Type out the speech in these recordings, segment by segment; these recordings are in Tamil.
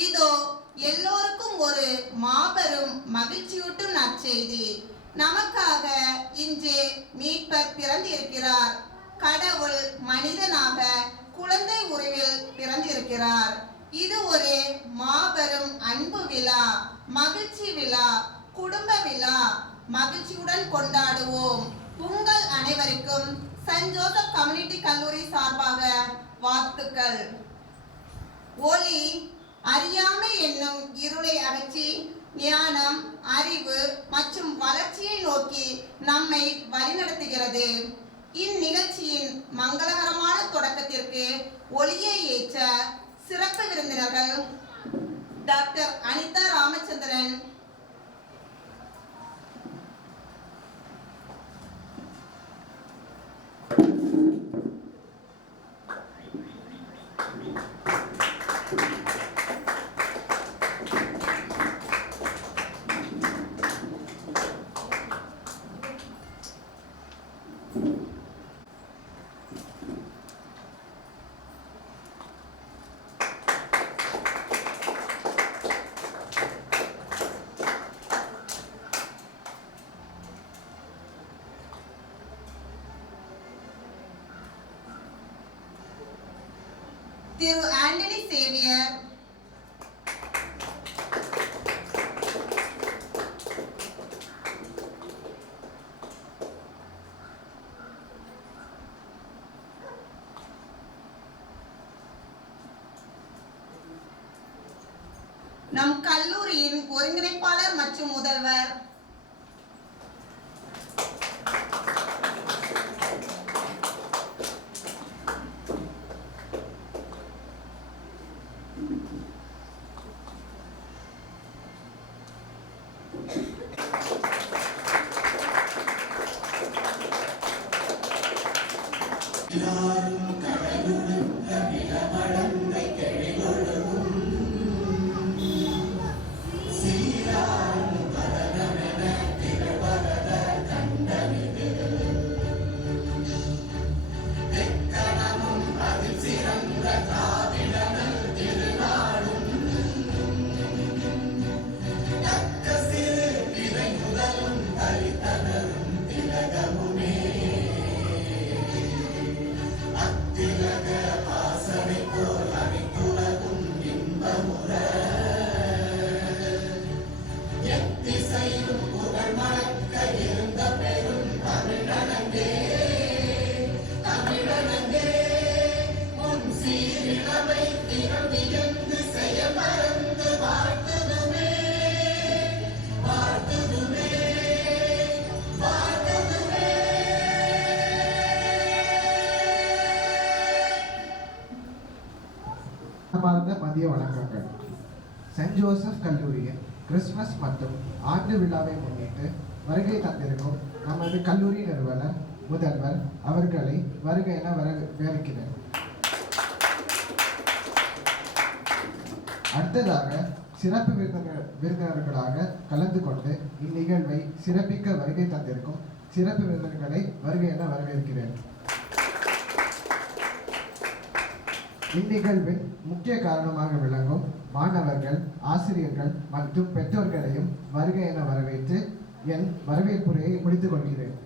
இதோ எல்லோருக்கும் ஒரு மாபெரும் மகிழ்ச்சியூட்டும் நற்செய்தி. நமக்காக இன்று மீட்பர் பிறந்திருக்கிறார். கடவுள் மனிதனாக குழந்தை உருவில் பிறந்திருக்கிறார். இது ஒரு மாபெரும் அன்பு விழா, மகிழ்ச்சி விழா, குடும்ப விழா. மகிழ்ச்சியுடன் கொண்டாடுவோம். உங்கள் அனைவருக்கும் சென்ட் ஜோசப் கம்யூனிட்டி கல்லூரி சார்பாக வாழ்த்துக்கள். ஒளி அறியாமை என்னும் இருளை அகற்றி ஞானம், அறிவு மற்றும் வளர்ச்சியை நோக்கி நம்மை வழிநடத்துகிறது. இந்நிகழ்ச்சியின் மங்களகரமான தொடக்கத்திற்கு ஒளியை ஏற்ற சிறப்பு விருந்தினர்கள் டாக்டர் அனிதா ராமச்சந்திரன், திரு ஆண்டனி சேவியர், நம் கல்லூரியின் ஒருங்கிணைப்பாளர் மற்றும் முதல்வர் மதிய வணக்கங்கள். சென்ட் ஜோசப் கல்லூரியின் கிறிஸ்துமஸ் மற்றும் ஆண்டு விழாவை முன்னிட்டு வருகை தந்திருக்கும் நமது கல்லூரி நிறுவனர் முதல்வர் அவர்களை வருக என வரவேற்கிறேன். அடுத்ததாக சிறப்பு விருந்தினர்களாக கலந்து கொண்டு இந்நிகழ்வை சிறப்பிக்க வருகை தந்திருக்கும் சிறப்பு விருந்தினர்களை வருக என வரவேற்கிறேன். இந்நிகழ்வின் முக்கிய காரணமாக விளங்கும் மாணவர்கள், ஆசிரியர்கள் மற்றும் பெற்றோர்களையும் வருக என வரவேற்று என் வரவேற்புரையை முடித்துக் கொள்கிறேன்.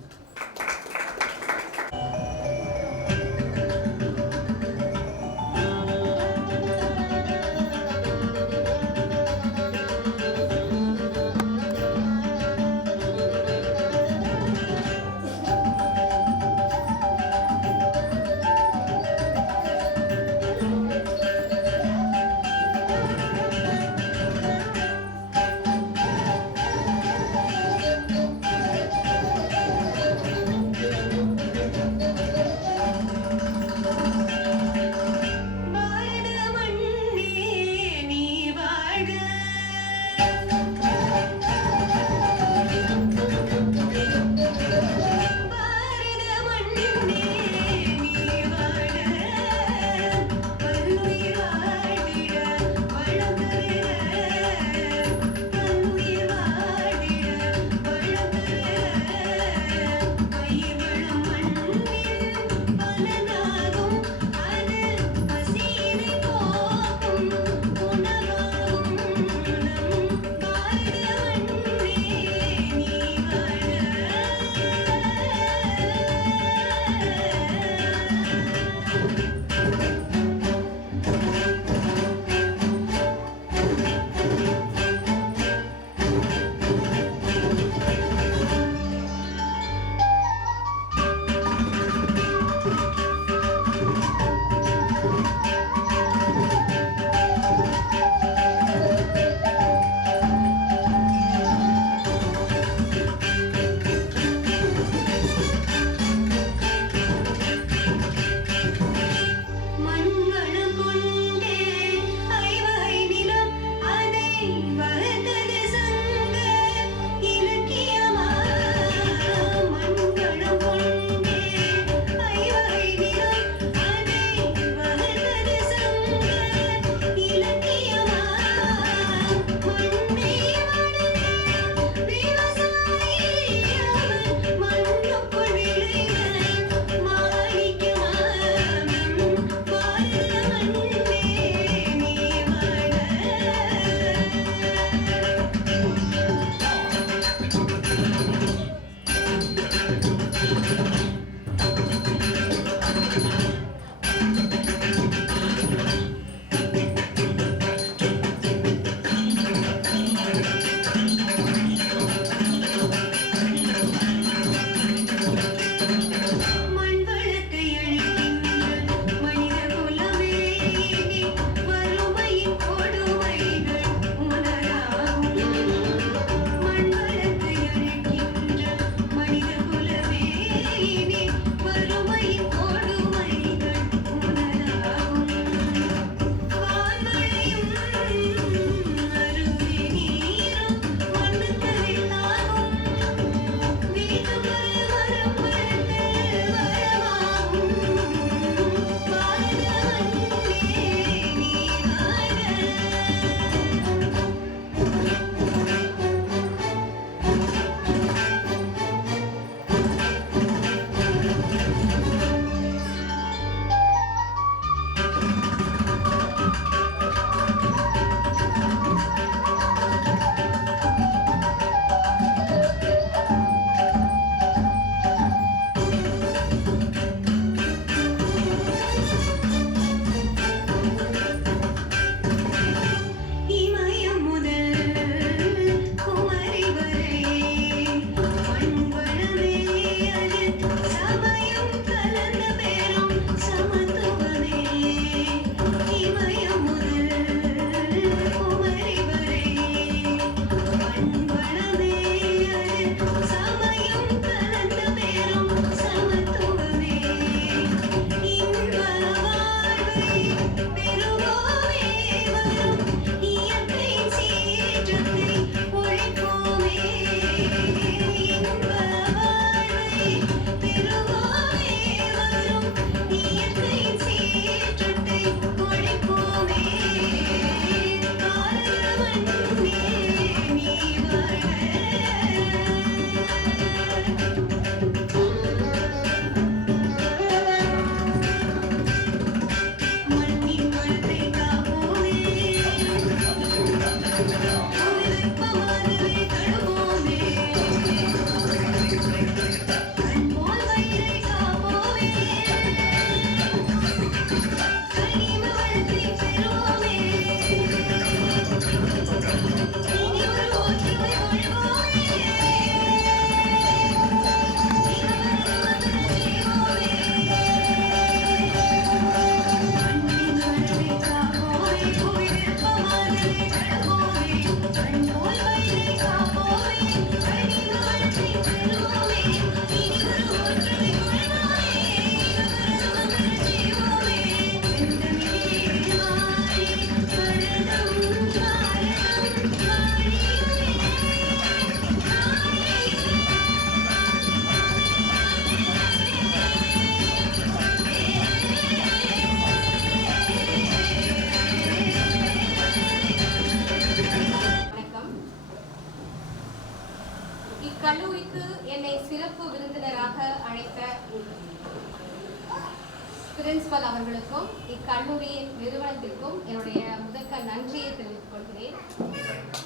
பிரின்சிபல் அவர்களுக்கும் இக்கல்லூரியின் நிறுவனத்திற்கும் என்னுடைய முதற்க நன்றியை தெரிவித்துக் கொள்கிறேன்.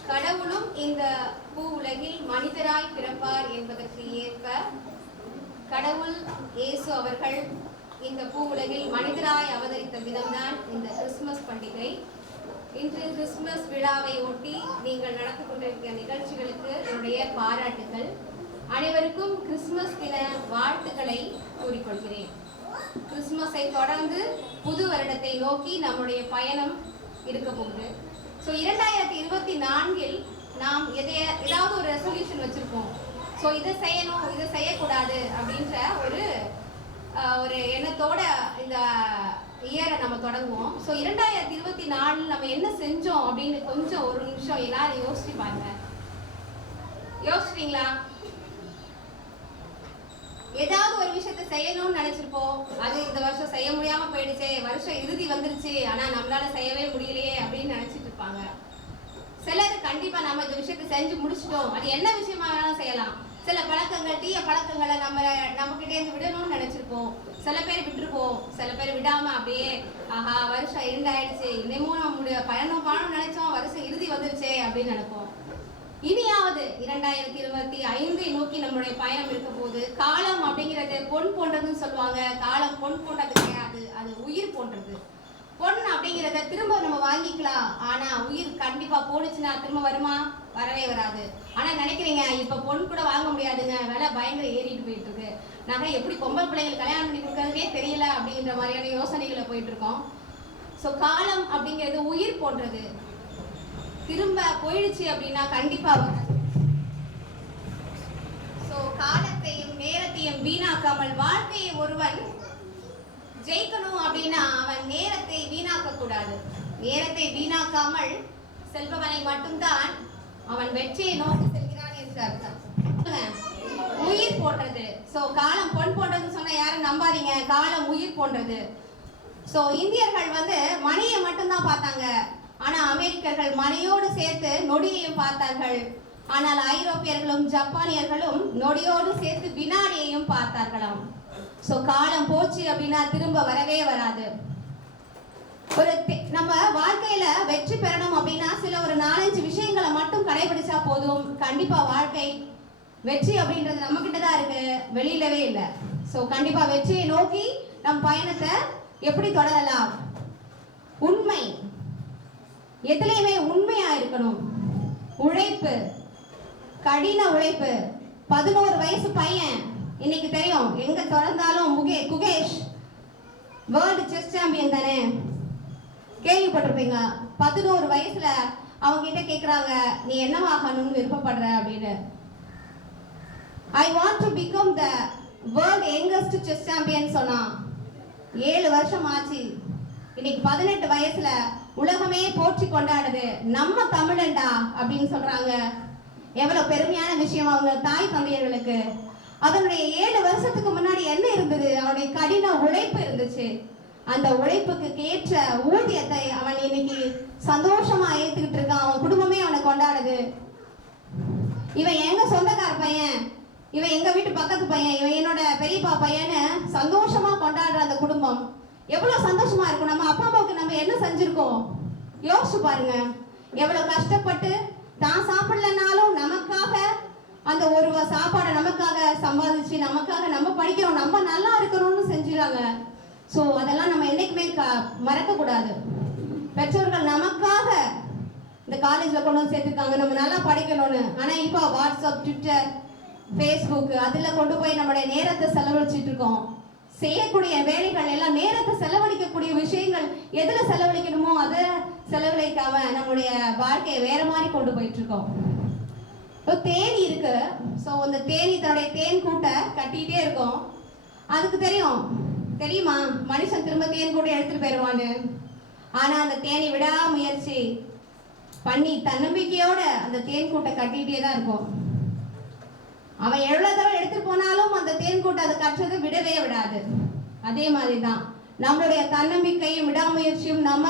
கடவுளும் இந்த பூ உலகில் மனிதராய் பிறப்பார் என்பதற்கு ஏற்ப கடவுள் இயேசு அவர்கள் இந்த பூ உலகில் மனிதராய் அவதரித்த விதம்தான் இந்த கிறிஸ்துமஸ் பண்டிகை. இன்று கிறிஸ்துமஸ் விழாவை ஒட்டி நீங்கள் நடத்தி கொண்டிருக்கிற நிகழ்ச்சிகளுக்கு என்னுடைய பாராட்டுகள். அனைவருக்கும் கிறிஸ்துமஸ் தின வாழ்த்துக்களை கூறிக்கொள்கிறேன். கிறிஸ்துமஸை தொடர்ந்து புது வருடத்தை நோக்கி நம்முடைய பயணம் இருக்க போகுது. ஸோ 2024 நாம் ஏதாவது ஒரு ரெசல்யூஷன் வச்சுருப்போம். ஸோ இதை செய்யணும், இதை செய்யக்கூடாது அப்படின்ற ஒரு எண்ணத்தோட இந்த இயரை நம்ம தொடங்குவோம். ஸோ 2024 நம்ம என்ன செஞ்சோம் அப்படின்னு கொஞ்சம் ஒரு நிமிஷம் எல்லாரும் யோசிச்சு பாருங்க. யோசிச்சிட்டீங்களா? ஏதாவது ஒரு விஷயத்த செய்யணும்னு நினைச்சிருப்போம். அது இந்த வருஷம் செய்ய முடியாம போயிடுச்சு, வருஷம் இறுதி வந்துருச்சு, ஆனா நம்மளால செய்யவே முடியலையே அப்படின்னு நினைச்சிட்டு இருப்பாங்க. சிலர் கண்டிப்பா நம்ம இந்த விஷயத்த செஞ்சு முடிச்சிட்டோம், அது என்ன விஷயமா வேணாலும் செய்யலாம். சில பழக்கங்கள், தீய பழக்கங்களை நம்ம கிட்டே இருந்து விடணும்னு நினைச்சிருப்போம். சில பேர் விட்டுருப்போம், சில பேர் விடாம அப்படியே ஆஹா வருஷம் இரண்டாயிடுச்சு, இன்னமும் நம்ம பயணம் நினைச்சோம், வருஷம் இறுதி வந்துருச்சே அப்படின்னு நினைப்போம். இனியாவது 2025 நோக்கி நம்மளுடைய பயணம் இருக்க போது. காலம் அப்படிங்கிறது பொன் போன்றதுன்னு சொல்லுவாங்க. காலம் பொன் போன்றது கிடையாது, அது உயிர் போன்றது. பொன் அப்படிங்கிறத திரும்ப நம்ம வாங்கிக்கலாம், ஆனா உயிர் கண்டிப்பா போனுச்சுன்னா திரும்ப வருமா? வரவே வராது. ஆனா நினைக்கிறீங்க இப்ப பொன் கூட வாங்க முடியாதுங்க, விலை பயங்கர ஏறிட்டு போயிட்டு இருக்கு, நகை எப்படி பொம்பளை பிள்ளைகள் கல்யாணம் பண்ணி கொடுக்கறதே தெரியல அப்படிங்கிற மாதிரியான யோசனைகளை போயிட்டு இருக்கோம். ஸோ காலம் அப்படிங்கிறது உயிர் போன்றது, திரும்ப போயிடுச்சு அப்படின்னா கண்டிப்பா வராது. ஸோ காலத்தையும் நேரத்தையும் வீணாக்காமல் வாழ்க்கையை ஒருவன் ஜெயிக்கணும் அப்படின்னா அவன் நேரத்தை வீணாக்க கூடாது. நேரத்தை வீணாக்காமல் செல்பவனை மட்டும்தான் அவன் வெற்றியை நோக்கி செல்கிறான் என்று அர்த்தம். உயிர் போன்றது. ஸோ காலம் பொன் போன்றதுன்னு சொன்னா யாரும் நம்பாதீங்க, காலம் உயிர் போன்றது. ஸோ இந்தியர்கள் மணியை மட்டும்தான் பார்த்தாங்க, ஆனா அமெரிக்கர்கள் மணியோடு சேர்த்து நொடியையும் பார்த்தார்கள். ஆனால் ஐரோப்பியர்களும் ஜப்பானியர்களும் நொடியோடு சேர்த்து வினாடியையும் பார்த்தார்களாம். ஸோ காலம் போச்சு அப்படின்னா திரும்ப வரவே வராது. நம்ம வாழ்க்கையில வெற்றி பெறணும் அப்படின்னா சில ஒரு 4-5 விஷயங்களை மட்டும் கடைபிடிச்சா போதும். கண்டிப்பா வாழ்க்கை வெற்றி அப்படின்றது நம்ம கிட்டதான் இருக்கு, வெளியிலவே இல்லை. ஸோ கண்டிப்பா வெற்றியை நோக்கி நம் பயணத்தை எப்படி தொடரலாம்? உண்மை, எதுலையுமே உண்மையா இருக்கணும். உழைப்பு, கடின உழைப்பு. 11 வயசு பையன், இன்னைக்கு தெரியும் எங்க திறந்தாலும் குகேஷ் வேர்ல்டு செஸ் சாம்பியன் தானே, கேள்விப்பட்டிருப்பீங்க. 11 வயசுல அவங்க கிட்ட கேக்குறாங்க, நீ என்னவாகணும்னு விருப்பப்படுற அப்படின்னு. I want to become the world youngest chess champion சொன்னா. 7 வருஷம் ஆச்சு, இன்னைக்கு 18 வயசுல உலகமே போற்றி கொண்டாடுது, நம்ம தமிழன்டா அப்படின்னு சொல்றாங்க. எவ்வளவு பெருமையான விஷயம் அவங்க தாய் தந்தையர்களுக்கு. அதனுடைய 7 வருஷத்துக்கு முன்னாடி என்ன இருந்தது? அவனுடைய கடின உழைப்பு இருந்துச்சு. அந்த உழைப்புக்கு ஏற்ற ஊதியத்தை அவன் இன்னைக்கு சந்தோஷமா ஏத்துக்கிட்டு இருக்கான். அவன் குடும்பமே அவனை கொண்டாடுது. இவன் எங்க சொந்தக்கார பையன், இவன் எங்க வீட்டு பக்கத்து பையன், இவன் என்னோட பெரியப்பா பையன்னு சந்தோஷமா கொண்டாடுற அந்த குடும்பம் எவ்வளவு சந்தோஷமா இருக்கும். நம்ம அப்பா அம்மாவுக்கு நம்ம என்ன செஞ்சிருக்கோம் யோசிச்சு பாருங்க. எவ்வளவு கஷ்டப்பட்டு தான் சாப்பிடலனாலும் நமக்காக அந்த ஒரு சாப்பாடை நமக்காக சம்பாதிச்சு நமக்காக நம்ம படிக்கிறோம், நம்ம நல்லா இருக்கணும்னு செஞ்சுறாங்க. ஸோ அதெல்லாம் நம்ம என்னைக்குமே மறக்க கூடாது. பெற்றோர்கள் நமக்காக இந்த காலேஜ்ல கொண்டு வந்து சேர்த்துருக்காங்க, நம்ம நல்லா படிக்கணும்னு. ஆனா இப்போ வாட்ஸ்அப், ட்விட்டர், ஃபேஸ்புக் அதுல கொண்டு போய் நம்மளுடைய நேரத்தை செலவழிச்சிட்டு இருக்கோம். செய்யக்கூடிய வேலைகள் எல்லாம் நேரத்தை செலவழிக்கக்கூடிய விஷயங்கள் எதுல செலவழிக்கணுமோ அதை செலவழிக்காம நம்முடைய வாழ்க்கையை வேற மாதிரி கொண்டு போயிட்டு இருக்கோம். தேனி இருக்கு. ஸோ அந்த தேனி தன்னுடைய தேன் கூட்டை கட்டிகிட்டே இருக்கும். அதுக்கு தெரியுமா மனுஷன் திரும்ப தேன் கூட்டை எடுத்துட்டு போயிடுவான்னு. ஆனா அந்த தேனி விடாமுயற்சி பண்ணி தன்னம்பிக்கையோட அந்த தேன் கூட்டை கட்டிகிட்டே தான் இருக்கும். அவன் எவ்வளவு தடவை எடுத்துட்டு போனாலும் அந்த தேன் கூட்டை அதை கட்டுறதை விடவே விடாது. அதே மாதிரிதான் நம்மளுடைய தன்னம்பிக்கையும் விடாமுயற்சியும் நம்ம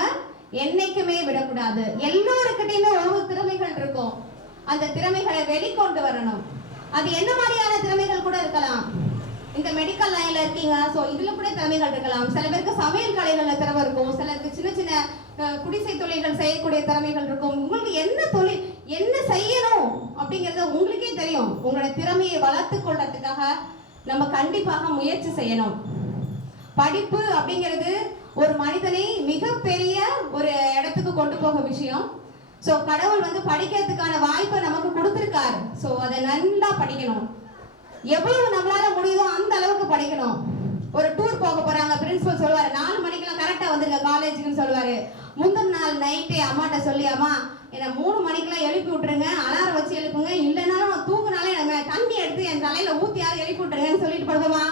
என்னைக்குமே விடக்கூடாது. எல்லோருக்கிட்டையுமே ஒவ்வொரு திறமைகள் இருக்கும். அந்த திறமைகளை வெளிக்கொண்டு வரணும். அது என்ன மாதிரியான திறமைகள் கூட இருக்கலாம். இந்த மெடிக்கல் லைன்ல இருக்கீங்க, ஸோ இதுல கூட திறமைகள் இருக்கலாம். சில பேருக்கு சமையல் கலைகள்ல திறமை இருக்கும், சிலருக்கு சின்ன சின்ன குடிசை தொழில்கள் செய்யக்கூடிய திறமைகள் இருக்கும். உங்களுக்கு என்ன தொழில் என்ன செய்யணும் அப்படிங்கிறது உங்களுக்கே தெரியும். உங்களுடைய திறமையை வளர்த்து கொள்றதுக்காக நம்ம கண்டிப்பாக முயற்சி செய்யணும். படிப்பு அப்படிங்கிறது ஒரு மனிதனை மிகப்பெரிய ஒரு இடத்துக்கு கொண்டு போக விஷயம். ஸோ கடவுள் வந்து படிக்கிறதுக்கான வாய்ப்பை நமக்கு கொடுத்துருக்காரு. ஸோ அதை நல்லா படிக்கணும். எவ்வளவு நம்மளால முடியுதோ அந்த அளவுக்கு படிக்கணும். ஒரு டூர் போக போறாங்க, பிரின்சிபல் சொல்லுவாரு 4 மணிக்கெல்லாம் கரெக்டா வந்துருங்க காலேஜுக்குன்னு சொல்லுவாரு. முந்தின நாள் நைட்டே அம்மாட்ட சொல்லி, அம்மா என்னை 3 மணிக்கெல்லாம் எழுப்பி விட்டுருங்க, அலாரம் வச்சு எழுப்புங்க, இல்லைனாலும் தூங்குனாலே நம்ம தண்ணி எடுத்து என் தலையில ஊத்தியாவது எழுப்பி விட்டுருங்கன்னு சொல்லிட்டு படுப்போமா?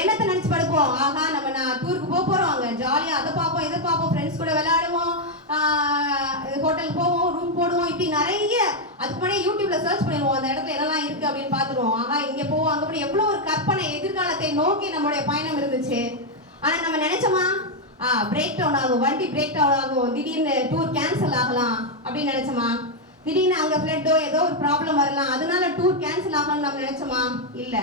என்னத்தை நினைச்சு படுப்போம்? ஆகா நான் டூருக்கு போறோம், அங்க ஜாலியா அதை பார்ப்போம் இதை பார்ப்போம், ஃப்ரெண்ட்ஸ் கூட விளையாடுவோம், ஹோட்டலுக்கு போவோம், ரூம் போடுவோம், இப்படி நிறைய. அதுக்கு முன்னாடி யூடியூப்ல சர்ச் பண்ணிடுவோம் அந்த இடத்துல என்னெல்லாம் இருக்கு அப்படின்னு பார்த்துருவோம். ஆகா இங்க போவோம் அங்க போய் எவ்வளவு ஒரு கற்பனை எதிர்காலத்தை நோக்கி நம்மளுடைய பயணம் இருந்துச்சு. ஆனா நம்ம நினைச்சோமா பிரேக் டவுன் ஆகும், வண்டி பிரேக் டவுன் ஆகும், திடீர்னு டூர் கேன்சல் ஆகலாம் அப்படின்னு நினைச்சோமா? திடீர்னு அங்க ஃப்ளட்டோ ஏதோ ஒரு ப்ராப்ளம் வரலாம், அதனால டூர் கேன்சல் ஆகலாம்னு நம்ம நினைச்சோமா? இல்ல.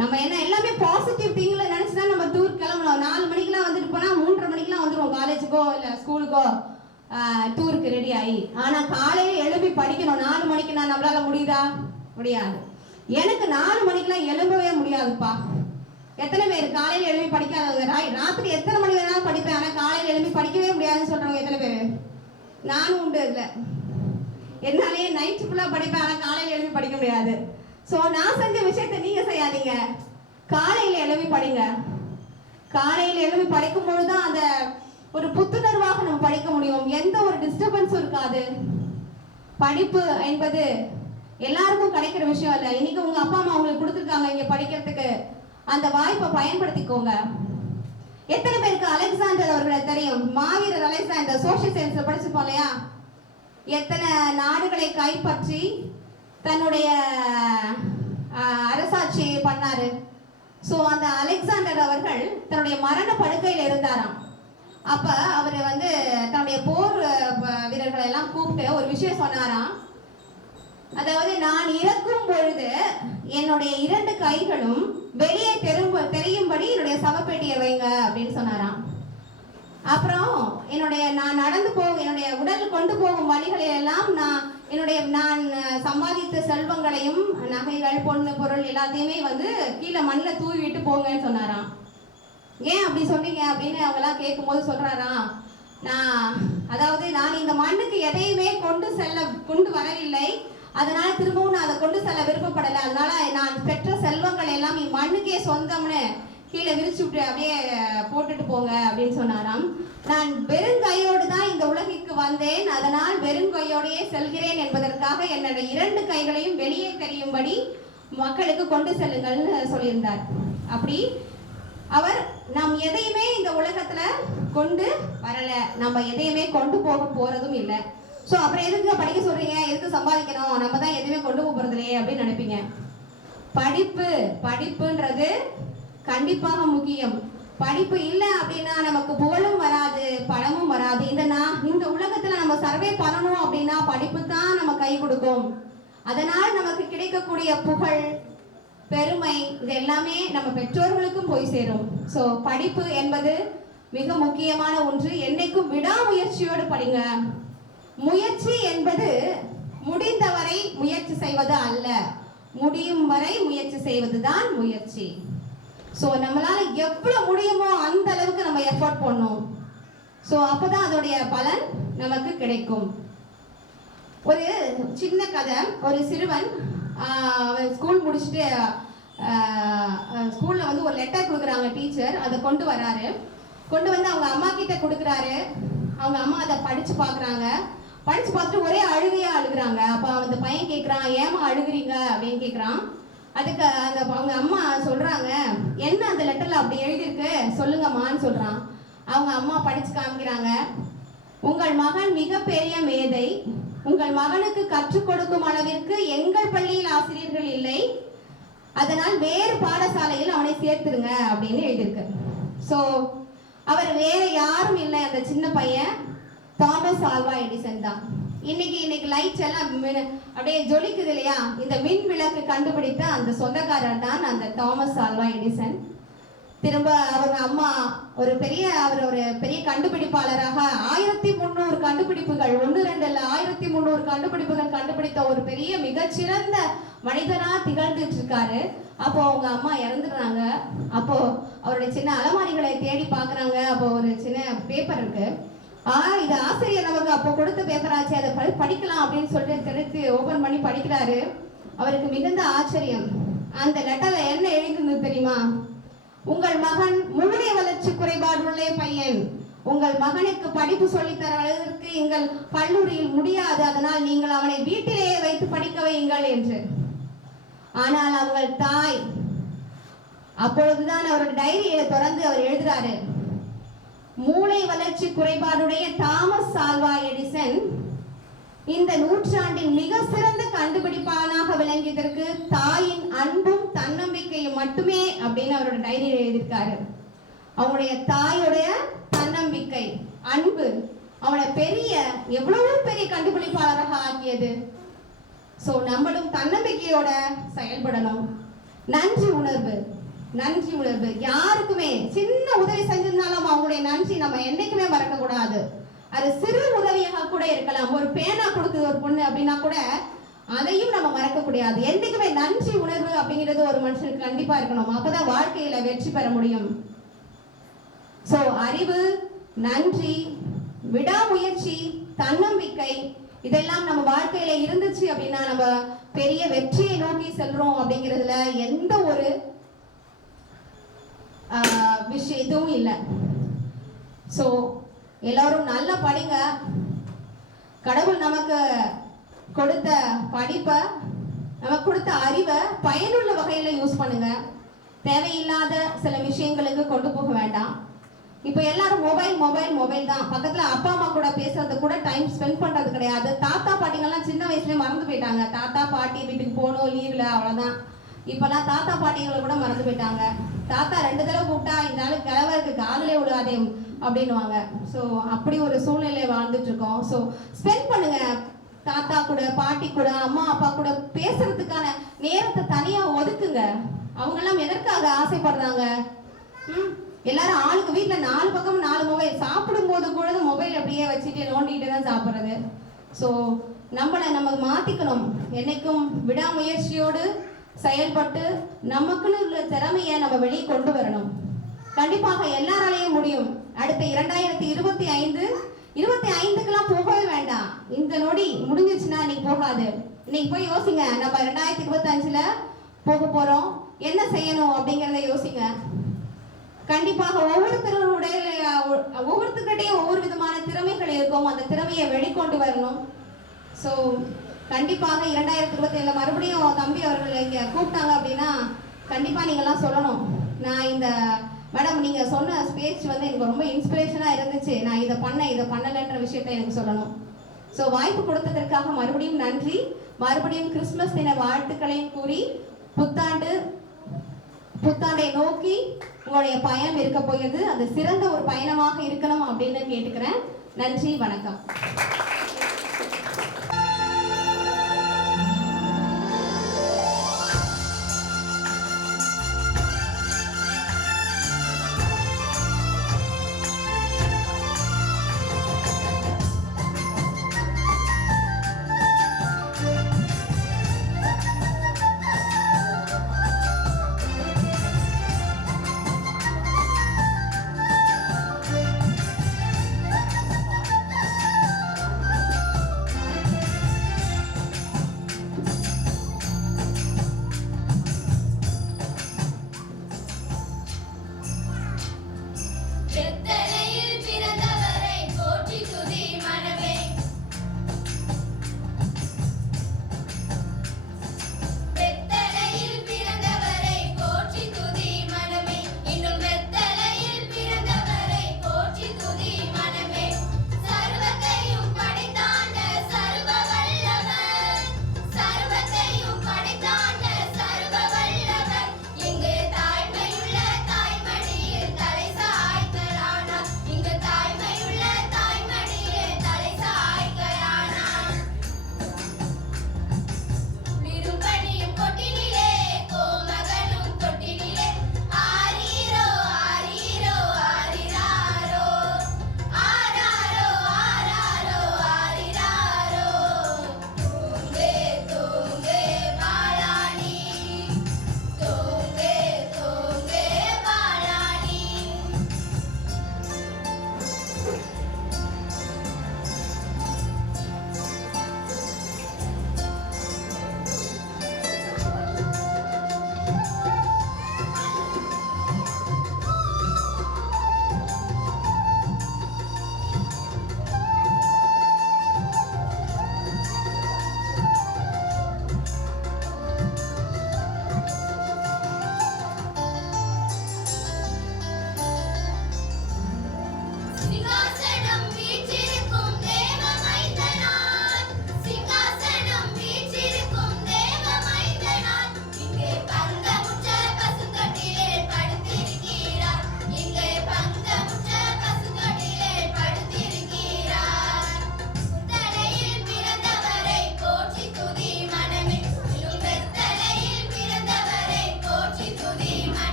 நம்ம என்ன எல்லாமே பாசிட்டிவ் திங்ல நினைச்சுதான் நம்ம டூர் கிளம்பணும். 4 மணிக்கெல்லாம் வந்துட்டு போனா 3:30 மணிக்கெல்லாம் வந்துருவோம் காலேஜுக்கோ இல்ல ஸ்கூலுக்கோ டூருக்கு ரெடி ஆகி. ஆனா காலையில எழுப்பி படிக்கணும் 4 மணிக்கு. நான் நம்மளால முடியுதா? முடியாது. எனக்கு 4 மணிக்கெல்லாம் எழும்பவே முடியாதுப்பா. எத்தனை பேர் காலையில எழுப்பி படிக்காதவங்க? ராத்திரி எத்தனை மணி வேணாலும் படிப்பேன், ஆனா காலையில எழுப்பி படிக்கவே முடியாதுன்னு சொல்றவங்க எத்தனை பேர்? நானும் உண்டு. இதுல என்னாலேயே நைட்டு ஃபுல்லா படிப்பேன், ஆனா காலையில எழுப்பி படிக்க முடியாது. ஸோ நான் செஞ்ச விஷயத்தை நீங்க செய்யாதீங்க. காலையில எழுப்பி படிங்க. காலையில எழுப்பி படிக்கும் பொழுதுதான் அந்த ஒரு புத்துணர்வாக நம்ம படிக்க முடியும். எந்த ஒரு டிஸ்டர்பன்ஸும் இருக்காது. படிப்பு என்பது எல்லாருக்கும் கிடைக்கிற விஷயம் இல்லை. இன்னைக்கு உங்க அப்பா அம்மா உங்களுக்கு கொடுத்துருக்காங்க இங்க படிக்கிறதுக்கு, அந்த வாய்ப்பை பயன்படுத்திக்கோங்க. எத்தனை பேருக்கு அலெக்சாண்டர் அவர்களை தெரியும்? மாவீரர் அலெக்சாண்டர் சோஷியல் சயின்ஸ்ல படிச்சிருப்போம் இல்லையா? எத்தனை நாடுகளை கைப்பற்றி தன்னுடைய அரசாட்சியை பண்ணாரு. ஸோ அந்த அலெக்சாண்டர் அவர்கள் தன்னுடைய மரண படுக்கையில் இருந்தாராம். அப்ப அவர் வந்து தன்னுடைய போர் வீரர்களை எல்லாம் கூப்பிட்டு ஒரு விஷயம் சொன்னாராம். அதாவது, நான் இறக்கும் பொழுது என்னுடைய 2 கைகளும் வெளியே தெரியும்படி என்னுடைய சவப்பெட்டியை வைங்க அப்படின்னு சொன்னாராம். அப்புறம் நான் நடந்து போகும் என்னுடைய உடல் கொண்டு போகும் வழிகளில் எல்லாம் நான் சம்பாதித்த செல்வங்களையும் நகைகள் பொண்ணு பொருள் எல்லாத்தையுமே வந்து கீழே மண்ணில் தூவி விட்டு போங்கன்னு சொன்னாராம். ஏன் அப்படி சொன்னீங்க அப்படின்னு அவங்கெல்லாம் கேட்கும்போது சொல்றாராம், நான் இந்த மண்ணுக்கு எதையுமே கொண்டு வரவில்லை, அதனால திரும்பவும் நான் அதை கொண்டு செல்ல விருப்பப்படலை, அதனால நான் பெற்ற செல்வங்கள் எல்லாம் மண்ணுக்கே சொந்தம்னு கீழே விரிச்சு விட்டு அப்படியே போட்டுட்டு போங்க அப்படின்னு சொன்னாராம். நான் வெறுங்கையோடு தான் இந்த உலகிற்கு வந்தேன், அதனால் வெறுங்கையோடையே செல்கிறேன் என்பதற்காக என்னோட 2 கைகளையும் வெளியே தெரியும்படி மக்களுக்கு கொண்டு செல்லுங்கள்னு சொல்லியிருந்தார். அப்படி அவர் நாம் எதையுமே இந்த உலகத்துல கொண்டு வரல, நம்ம எதையுமே கொண்டு போறதும் இல்லை. ஸோ அப்புறம் எதுக்கு படிக்க சொல்றீங்க, எதுக்கு சம்பாதிக்கணும், நம்ம தான் எதுவுமே கொண்டு போறது இல்லையே அப்படின்னு நினைப்பீங்க. படிப்புன்றது கண்டிப்பாக முக்கியம். படிப்பு இல்லை அப்படின்னா நமக்கு புகழும் வராது, பணமும் வராது. இந்த உலகத்துல நம்ம சர்வே பண்ணணும் அப்படின்னா படிப்பு தான் நம்ம கை கொடுக்கும். அதனால் நமக்கு கிடைக்கக்கூடிய புகழ், பெருமை இது எல்லாமே நம்ம பெற்றோர்களுக்கும் போய் சேரும். ஸோ படிப்பு என்பது மிக முக்கியமான ஒன்று. என்னைக்கும் விடாமுயற்சியோடு படிங்க. முயற்சி என்பது முடிந்தவரை முயற்சி செய்வது அல்ல, முடியும் வரை முயற்சி செய்வதுதான் முயற்சி. ஸோ நம்மளால எவ்வளவு முடியுமோ அந்த அளவுக்கு நம்ம எஃபோர்ட் பண்ணணும். ஸோ அப்பதான் அதோடைய பலன் நமக்கு கிடைக்கும். ஒரு சின்ன கதை. ஒரு சிறுவன் ஸ்கூல் முடிச்சுட்டு ஸ்கூல்ல வந்து ஒரு லெட்டர் கொடுக்குறாங்க டீச்சர். அதை கொண்டு வராரு. கொண்டு வந்து அவங்க அம்மா கிட்ட கொடுக்குறாரு. அவங்க அம்மா அதை படிச்சு பார்க்குறாங்க. படிச்சு பார்த்துட்டு ஒரே அழுகையா அழுகுறாங்க. அப்போ அந்த பையன் கேட்குறான், ஏமா அழுகுறீங்க அப்படின்னு கேட்குறான். அதுக்கு அவங்க அம்மா சொல்றாங்க, என்ன அந்த லெட்டர்ல அப்படி எழுதியிருக்கு சொல்லுங்கம்மான்னு சொல்றான். அவங்க அம்மா படிச்சு காமிக்கிறாங்க. உங்கள் மகன் மிகப்பெரிய மேதை, உங்கள் மகனுக்கு கற்றுக் கொடுக்கும் அளவிற்கு எங்கள் பள்ளியில் ஆசிரியர்கள் இல்லை, அதனால் வேறு பாடசாலையில் அவனை சேர்த்துருங்க அப்படின்னு எழுதியிருக்கு. ஸோ அவர் வேற யாரும் இல்லை, அந்த சின்ன பையன் தாமஸ் ஆல்வா எடிசன் தான். இன்னைக்கு லைட்ஸ் எல்லாம் அப்படியே ஜொலிக்குது இல்லையா? இந்த மின் விளக்கு கண்டுபிடித்த அந்த சொந்தக்காரர் தான் அந்த தாமஸ் ஆல்வா எடிசன். திரும்ப அவங்க அம்மா ஒரு பெரிய கண்டுபிடிப்பாளராக 1300 கண்டுபிடிப்புகள், 1 2 இல்ல 1300 கண்டுபிடிப்புகள் கண்டுபிடித்த ஒரு பெரிய மிகச்சிறந்த மனிதனா திகழ்ந்துட்டு இருக்காரு. அப்போ அவங்க அம்மா இறந்துடுறாங்க. அப்போ அவருடைய சின்ன அலமாரிகளை தேடி பார்க்குறாங்க. அப்போ ஒரு சின்ன பேப்பர் இருக்கு. இது ஆசிரியர் நமக்கு அப்போ கொடுத்த பேப்பராச்சு, அதை படிக்கலாம் அப்படின்னு சொல்லிட்டு தெரிஞ்சு ஓபன் பண்ணி படிக்கிறாரு. அவருக்கு மிகுந்த ஆச்சரியம். அந்த லெட்டர்ல என்ன எழுதுன்னு தெரியுமா? உங்கள் மகன் மூளை வளர்ச்சி குறைபாடுள்ள பையன். உங்கள் மகனுக்கு படிப்பு சொல்லித்தர அளவிற்கு எங்கள் கல்லூரியில் முடியாது, அதனால் நீங்கள் அவனை வீட்டிலேயே வைத்து படிக்க வையுங்கள் என்று. ஆனால் அவங்கள் தாய் அப்பொழுதுதான் அவருடைய டைரியை திறந்து அவர் எழுதுறாரு, மூளை வளர்ச்சி குறைபாடுடைய தாமஸ் ஆல்வா எடிசன் இந்த நூற்றாண்டின் மிக சிறந்த கண்டுபிடிப்பாளனாக விளங்கியதற்கு தாயின் அன்பும் தன்னம்பிக்கையும் மட்டுமே அப்படின்னு அவரோட டைரியில் எழுதியிருக்காரு. அவனுடைய தாயுடைய தன்னம்பிக்கை, அன்பு அவனை எவ்வளவு பெரிய கண்டுபிடிப்பாளராக ஆக்கியது. சோ நம்மளும் தன்னம்பிக்கையோட செயல்படணும். நன்றி உணர்வு யாருக்குமே சின்ன உதவி செஞ்சிருந்தாலும் அவங்களுடைய நன்றி நம்ம என்னைக்குமே மறக்க கூடாது. அது சிறு உதவியாக கூட இருக்கலாம். ஒரு பேனா கொடுக்குது ஒரு பொண்ணு அப்படின்னா கூட அதையும் நம்ம மறக்க கூடாது. என்னைக்குமே நன்றி உணர்வு அப்படிங்கிறது ஒரு மனுஷனுக்கு கண்டிப்பா இருக்கணும். அப்பதான் வாழ்க்கையில வெற்றி பெற முடியும். சோ அறிவு, நன்றி, விடாமுயற்சி, தன்னம்பிக்கை இதெல்லாம் நம்ம வாழ்க்கையில இருந்துச்சு அப்படின்னா நம்ம பெரிய வெற்றியை நோக்கி செல்றோம் அப்படிங்கிறதுல எந்த ஒரு விஷயம் எதுவும் இல்லை. ஸோ எல்லாரும் நல்லா படிங்க. கடவுள் நமக்கு கொடுத்த படிப்பை, நமக்கு கொடுத்த அறிவை பயனுள்ள வகையில யூஸ் பண்ணுங்க. தேவையில்லாத சில விஷயங்களுக்கு கொண்டு போக வேண்டாம். இப்போ எல்லாரும் மொபைல் தான். பக்கத்துல அப்பா அம்மா கூட பேசுறது கூட டைம் ஸ்பெண்ட் பண்றது கிடையாது. தாத்தா பாட்டிங்கெல்லாம் சின்ன வயசுலயே மறந்து போயிட்டாங்க. தாத்தா பாட்டி வீட்டுக்கு போகணும் லீவ்ல, அவ்வளவுதான். இப்பெல்லாம் தாத்தா பாட்டிகளை கூட மறந்து போயிட்டாங்க. தாத்தா 2 தடவை கூப்பிட்டா இந்த ஆளு கிழவருக்கு காதலே விழுவாதே அப்படின்னுவாங்க. ஸோ அப்படி ஒரு சூழ்நிலை வாழ்ந்துட்டு இருக்கோம். ஸோ ஸ்பெண்ட் பண்ணுங்க தாத்தா கூட, பாட்டி கூட, அம்மா அப்பா கூட பேசுறதுக்கான நேரத்தை தனியா ஒதுக்குங்க. அவங்க எல்லாம் எதற்காக ஆசைப்படுறாங்க? எல்லாரும் ஆளுக்கு வீட்டுல 4 பக்கம் 4 மொபைல். சாப்பிடும் போது கூட மொபைல் அப்படியே வச்சுட்டு நோண்டிட்டு தான் சாப்பிட்றது. ஸோ நம்ம மாத்திக்கணும். என்னைக்கும் விடாமுயற்சியோடு செயல்பட்டு நமக்குன்னு உள்ள திறமையை நம்ம வெளியே கொண்டு வரணும். கண்டிப்பாக எல்லாராலையும் முடியும். அடுத்த 2025 போகவே வேண்டாம். இந்த நொடி முடிஞ்சிச்சுன்னா இன்னைக்கு போகாது. இன்னைக்கு போய் யோசிங்க, நம்ம 2025 போக போறோம், என்ன செய்யணும் அப்படிங்கிறத யோசிங்க. கண்டிப்பாக ஒவ்வொருத்தருக்கிட்டையும் ஒவ்வொரு விதமான திறமைகள் இருக்கும். அந்த திறமையை வெளிக்கொண்டு வரணும். ஸோ கண்டிப்பாக 2027 மறுபடியும் தம்பி அவர்கள் இங்கே கூப்பிட்டாங்க அப்படின்னா கண்டிப்பாக நீங்கள்லாம் சொல்லணும், நான் இந்த மேடம் நீங்கள் சொன்ன ஸ்பீச் எனக்கு ரொம்ப இன்ஸ்பிரேஷனாக இருந்துச்சு, நான் இதை பண்ணலைன்ற விஷயத்தை எனக்கு சொல்லணும். ஸோ வாய்ப்பு கொடுத்ததற்காக மறுபடியும் நன்றி. மறுபடியும் கிறிஸ்துமஸ் தின வாழ்த்துக்களையும் கூறி புத்தாண்டை நோக்கி உங்களுடைய பயணம் இருக்க போகிறது. அது சிறந்த ஒரு பயணமாக இருக்கணும் அப்படின்னு கேட்டுக்கிறேன். நன்றி, வணக்கம்.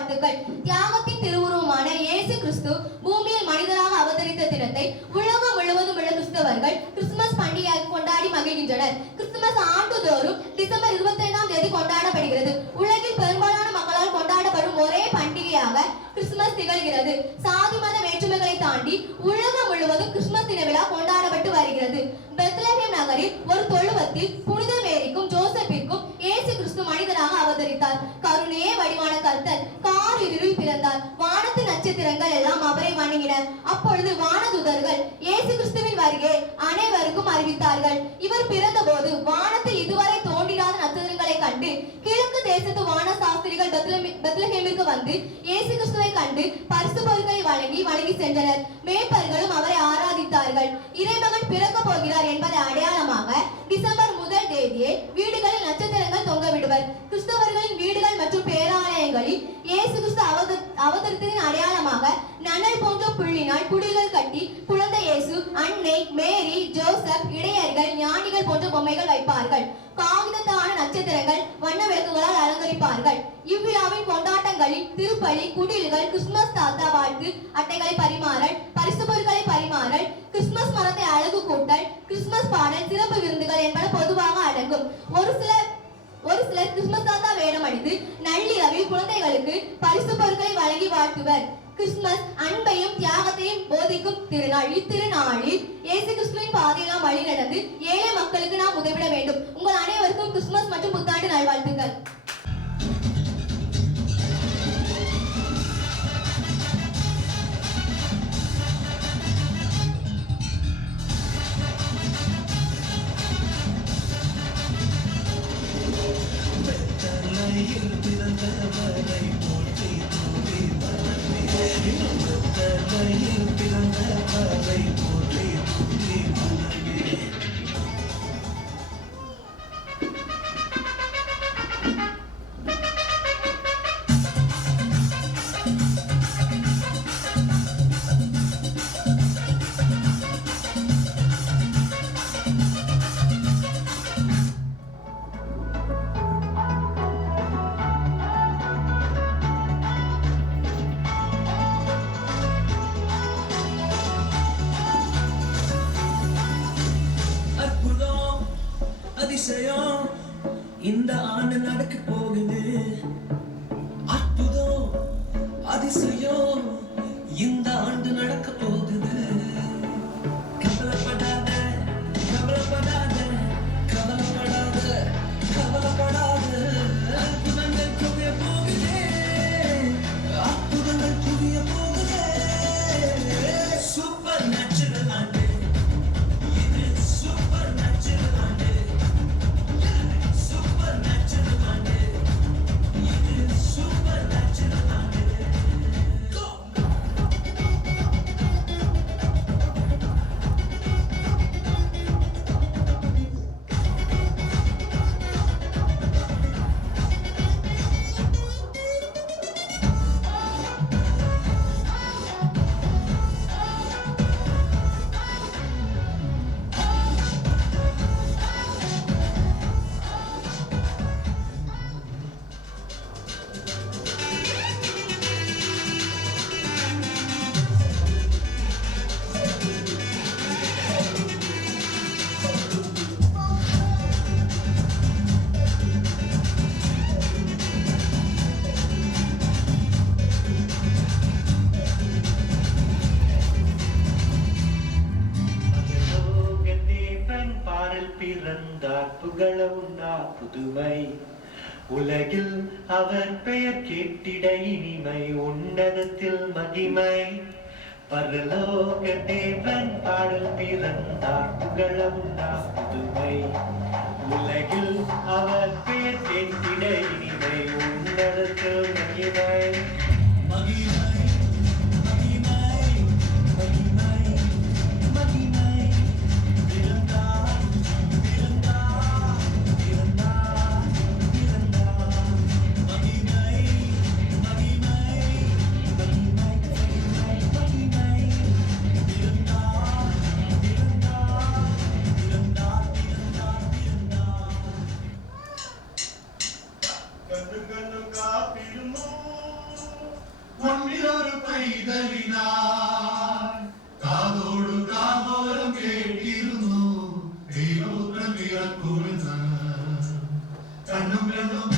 நல்வாழ்த்துக்கள். தியாகத்தின் திருவுருவமான இயேசு கிறிஸ்து பூமியில் மனிதராக அவதரித்த தினத்தை உலகம் முழுவதும் உள்ள கிறிஸ்தவர்கள் கிறிஸ்துமஸ் பண்டிகையாக கொண்டாடி மகிழ்கின்றனர். கிறிஸ்துமஸ் ஆண்டுதோறும் டிசம்பர் 25ஆம் தேதி கொண்டாடப்படுகிறது. உலகில் பெரும்பாலான மக்களால் கொண்டாடப்படும் ஒரே பண்டிகையாக கிறிஸ்துமஸ் திகழ்கிறது. சாதி மத வேற்றுமைகளை தாண்டி உலகம் முழுவதும் கிறிஸ்துமஸ் தின விழா கொண்டாடப்பட்டு வருகிறது. பெத்லஹேம் நகரில் ஒரு தொழுவத்தில் புனித மேரிக்கும் ஜோசப்பிற்கும் இயேசு கிறிஸ்து மனிதராக அவதரித்தார். கருணையே வடிவான கர்த்தர் காரிருளில் பிறந்தார். வானத்து நட்சத்திரங்கள் எல்லாம் அவரை வணங்கின. அப்பொழுது வானதூதர்கள் இயேசு கிறிஸ்துவின் வருகை அனைவருக்கும் அறிவித்தார்கள். இவர் பிறந்த போது வானத்தில் இதுவரை தோன்றிராத நட்சத்திரங்களை கண்டு கிழக்கு தேசத்து வான சாஸ்திரிகள் பெத்லஹேமிற்கு வந்து இயேசு கிறிஸ்துவை கண்டு பரிசு பொருட்களை வணங்கி சென்றனர். மேய்ப்பர்களும் அவரை ஆராதித்தார்கள். இறைமகன் பிறக்க போகிறார் என்பதை அடையாளமாக டிசம்பர் 1 தேதியே வீடுகளில் நட்சத்திரங்கள் தொங்க விடுவர். கிறிஸ்தவர்களின் வீடுகள் மற்றும் பேராலயங்களில் இயேசு கிறிஸ்து அவதரித்ததின் அடையாளமாக நன்னல் போன்ற புள்ளினால் குடில்கள் கட்டி குழந்தை இயேசு, அன்னை மேரி, ஜோசப், இடையர்கள், ஞானிகள் போன்ற பொம்மைகள் வைப்பார்கள். காகிதத்தான நட்சத்திரங்கள் வண்ண விளக்குகளால் அலங்கரிப்பார்கள். இவ்விழாவின் கொண்டாட்டங்களில் திருப்பலி, குடில்கள், கிறிஸ்துமஸ் தாத்தா வாழ்த்து அட்டைகளை பரிமாறல், பரிசு பொருட்களை பரிமாறல், கிறிஸ்துமஸ் மரத்தை அழகு கூட்டல், கிறிஸ்துமஸ் பாடல், சிறப்பு விருந்துகள் என்பன பொதுவாக அடங்கும். ஒரு சிலர் கிறிஸ்துமஸ் தாத்தா வேடம் அணிந்து நள்ளிரவில் குழந்தைகளுக்கு பரிசு பொருட்களை வழங்கி வாழ்த்துவர். கிறிஸ்துமஸ் அன்பையும் தியாகத்தையும் போதிக்கும் திருநாள். இத்திருநாளில் இயேசு கிறிஸ்துவின் பாதையெல்லாம் வழி நடந்து ஏழை மக்களுக்கு நாம் உதவிட வேண்டும். உங்கள் அனைவருக்கும் கிறிஸ்துமஸ் மற்றும் புத்தாண்டு நல்வாழ்த்துக்கள். அதிசயம் இந்த ஆண்டு நடக்க போகுது. அற்புதம் அதிசயம் இந்த ஆண்டு நடக்க போகுது. கவலைப்படாத கவலைப்படாத கவலைப்படாத கவலைப்படாத அற்புதங்கள் குவிய போகுது. அற்புதங்கள் குவிய போகுது. சூப்பர் நேச்சுரல் ஆண்டு இது. சூப்பர் நேச்சுரல் ஆண்டு. பிறந்தார் புகழ உண்டா புதுமை உலகில் அவர் பெயர் கேட்டிட இனிமை உன்னதத்தில் மகிமை. பரலோக தேவன் பாடல் பிறந்தார் புகழ உண்டா புதுமை உலகில் அவர் பெயர் கேட்டிட இனிமை உன்னதத்தில் மகிமை. மகிமை പൈതലിനായി കാതോടു കാതോരം കേട്ടിരുന്നു ദൈവപുത്രൻ പിറക്കുമെന്ന് കണ്ണും കണ്ണും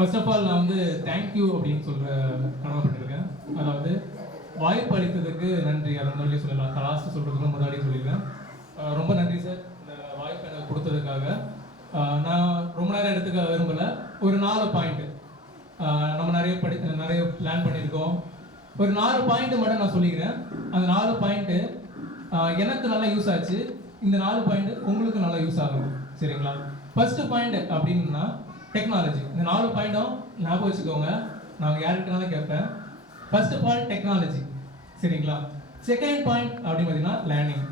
ஃபர்ஸ்ட் ஆஃப் ஆல் நான் வந்து தேங்க்யூ அப்படின்னு சொல்கிற கடமைப்பட்டிருக்கேன். அதாவது வாய்ப்பு அளித்ததுக்கு நன்றி, அதை முன்னாடியே சொல்லலாம். லாஸ்ட்டு சொல்கிறதுக்கு முன்னாடியே சொல்லியிருக்கேன். ரொம்ப நன்றி சார், இந்த வாய்ப்பு எனக்கு கொடுத்ததுக்காக. நான் ரொம்ப நேரம் எடுத்துக்க விரும்பலை. ஒரு 4 பாயிண்ட்டு நம்ம நிறைய பிளான் பண்ணியிருக்கோம். ஒரு 4 பாயிண்ட்டு மட்டும் நான் சொல்லிக்கிறேன். அந்த 4 பாயிண்ட்டு எனக்கு நல்லா யூஸ் ஆச்சு. இந்த 4 பாயிண்ட்டு உங்களுக்கு நல்லா யூஸ் ஆகும், சரிங்களா? ஃபர்ஸ்ட் பாயிண்ட் அப்படின்னா டெக்னாலஜி. இந்த 4 பாயிண்ட்டும் ஞாபகம் வச்சுக்கோங்க. நான் யாருக்குனாலும் கேட்பேன். ஃபர்ஸ்ட் பாயிண்ட் டெக்னாலஜி, சரிங்களா? செகண்ட் பாயிண்ட் அப்படின்னு பார்த்தீங்கன்னா லேர்னிங்.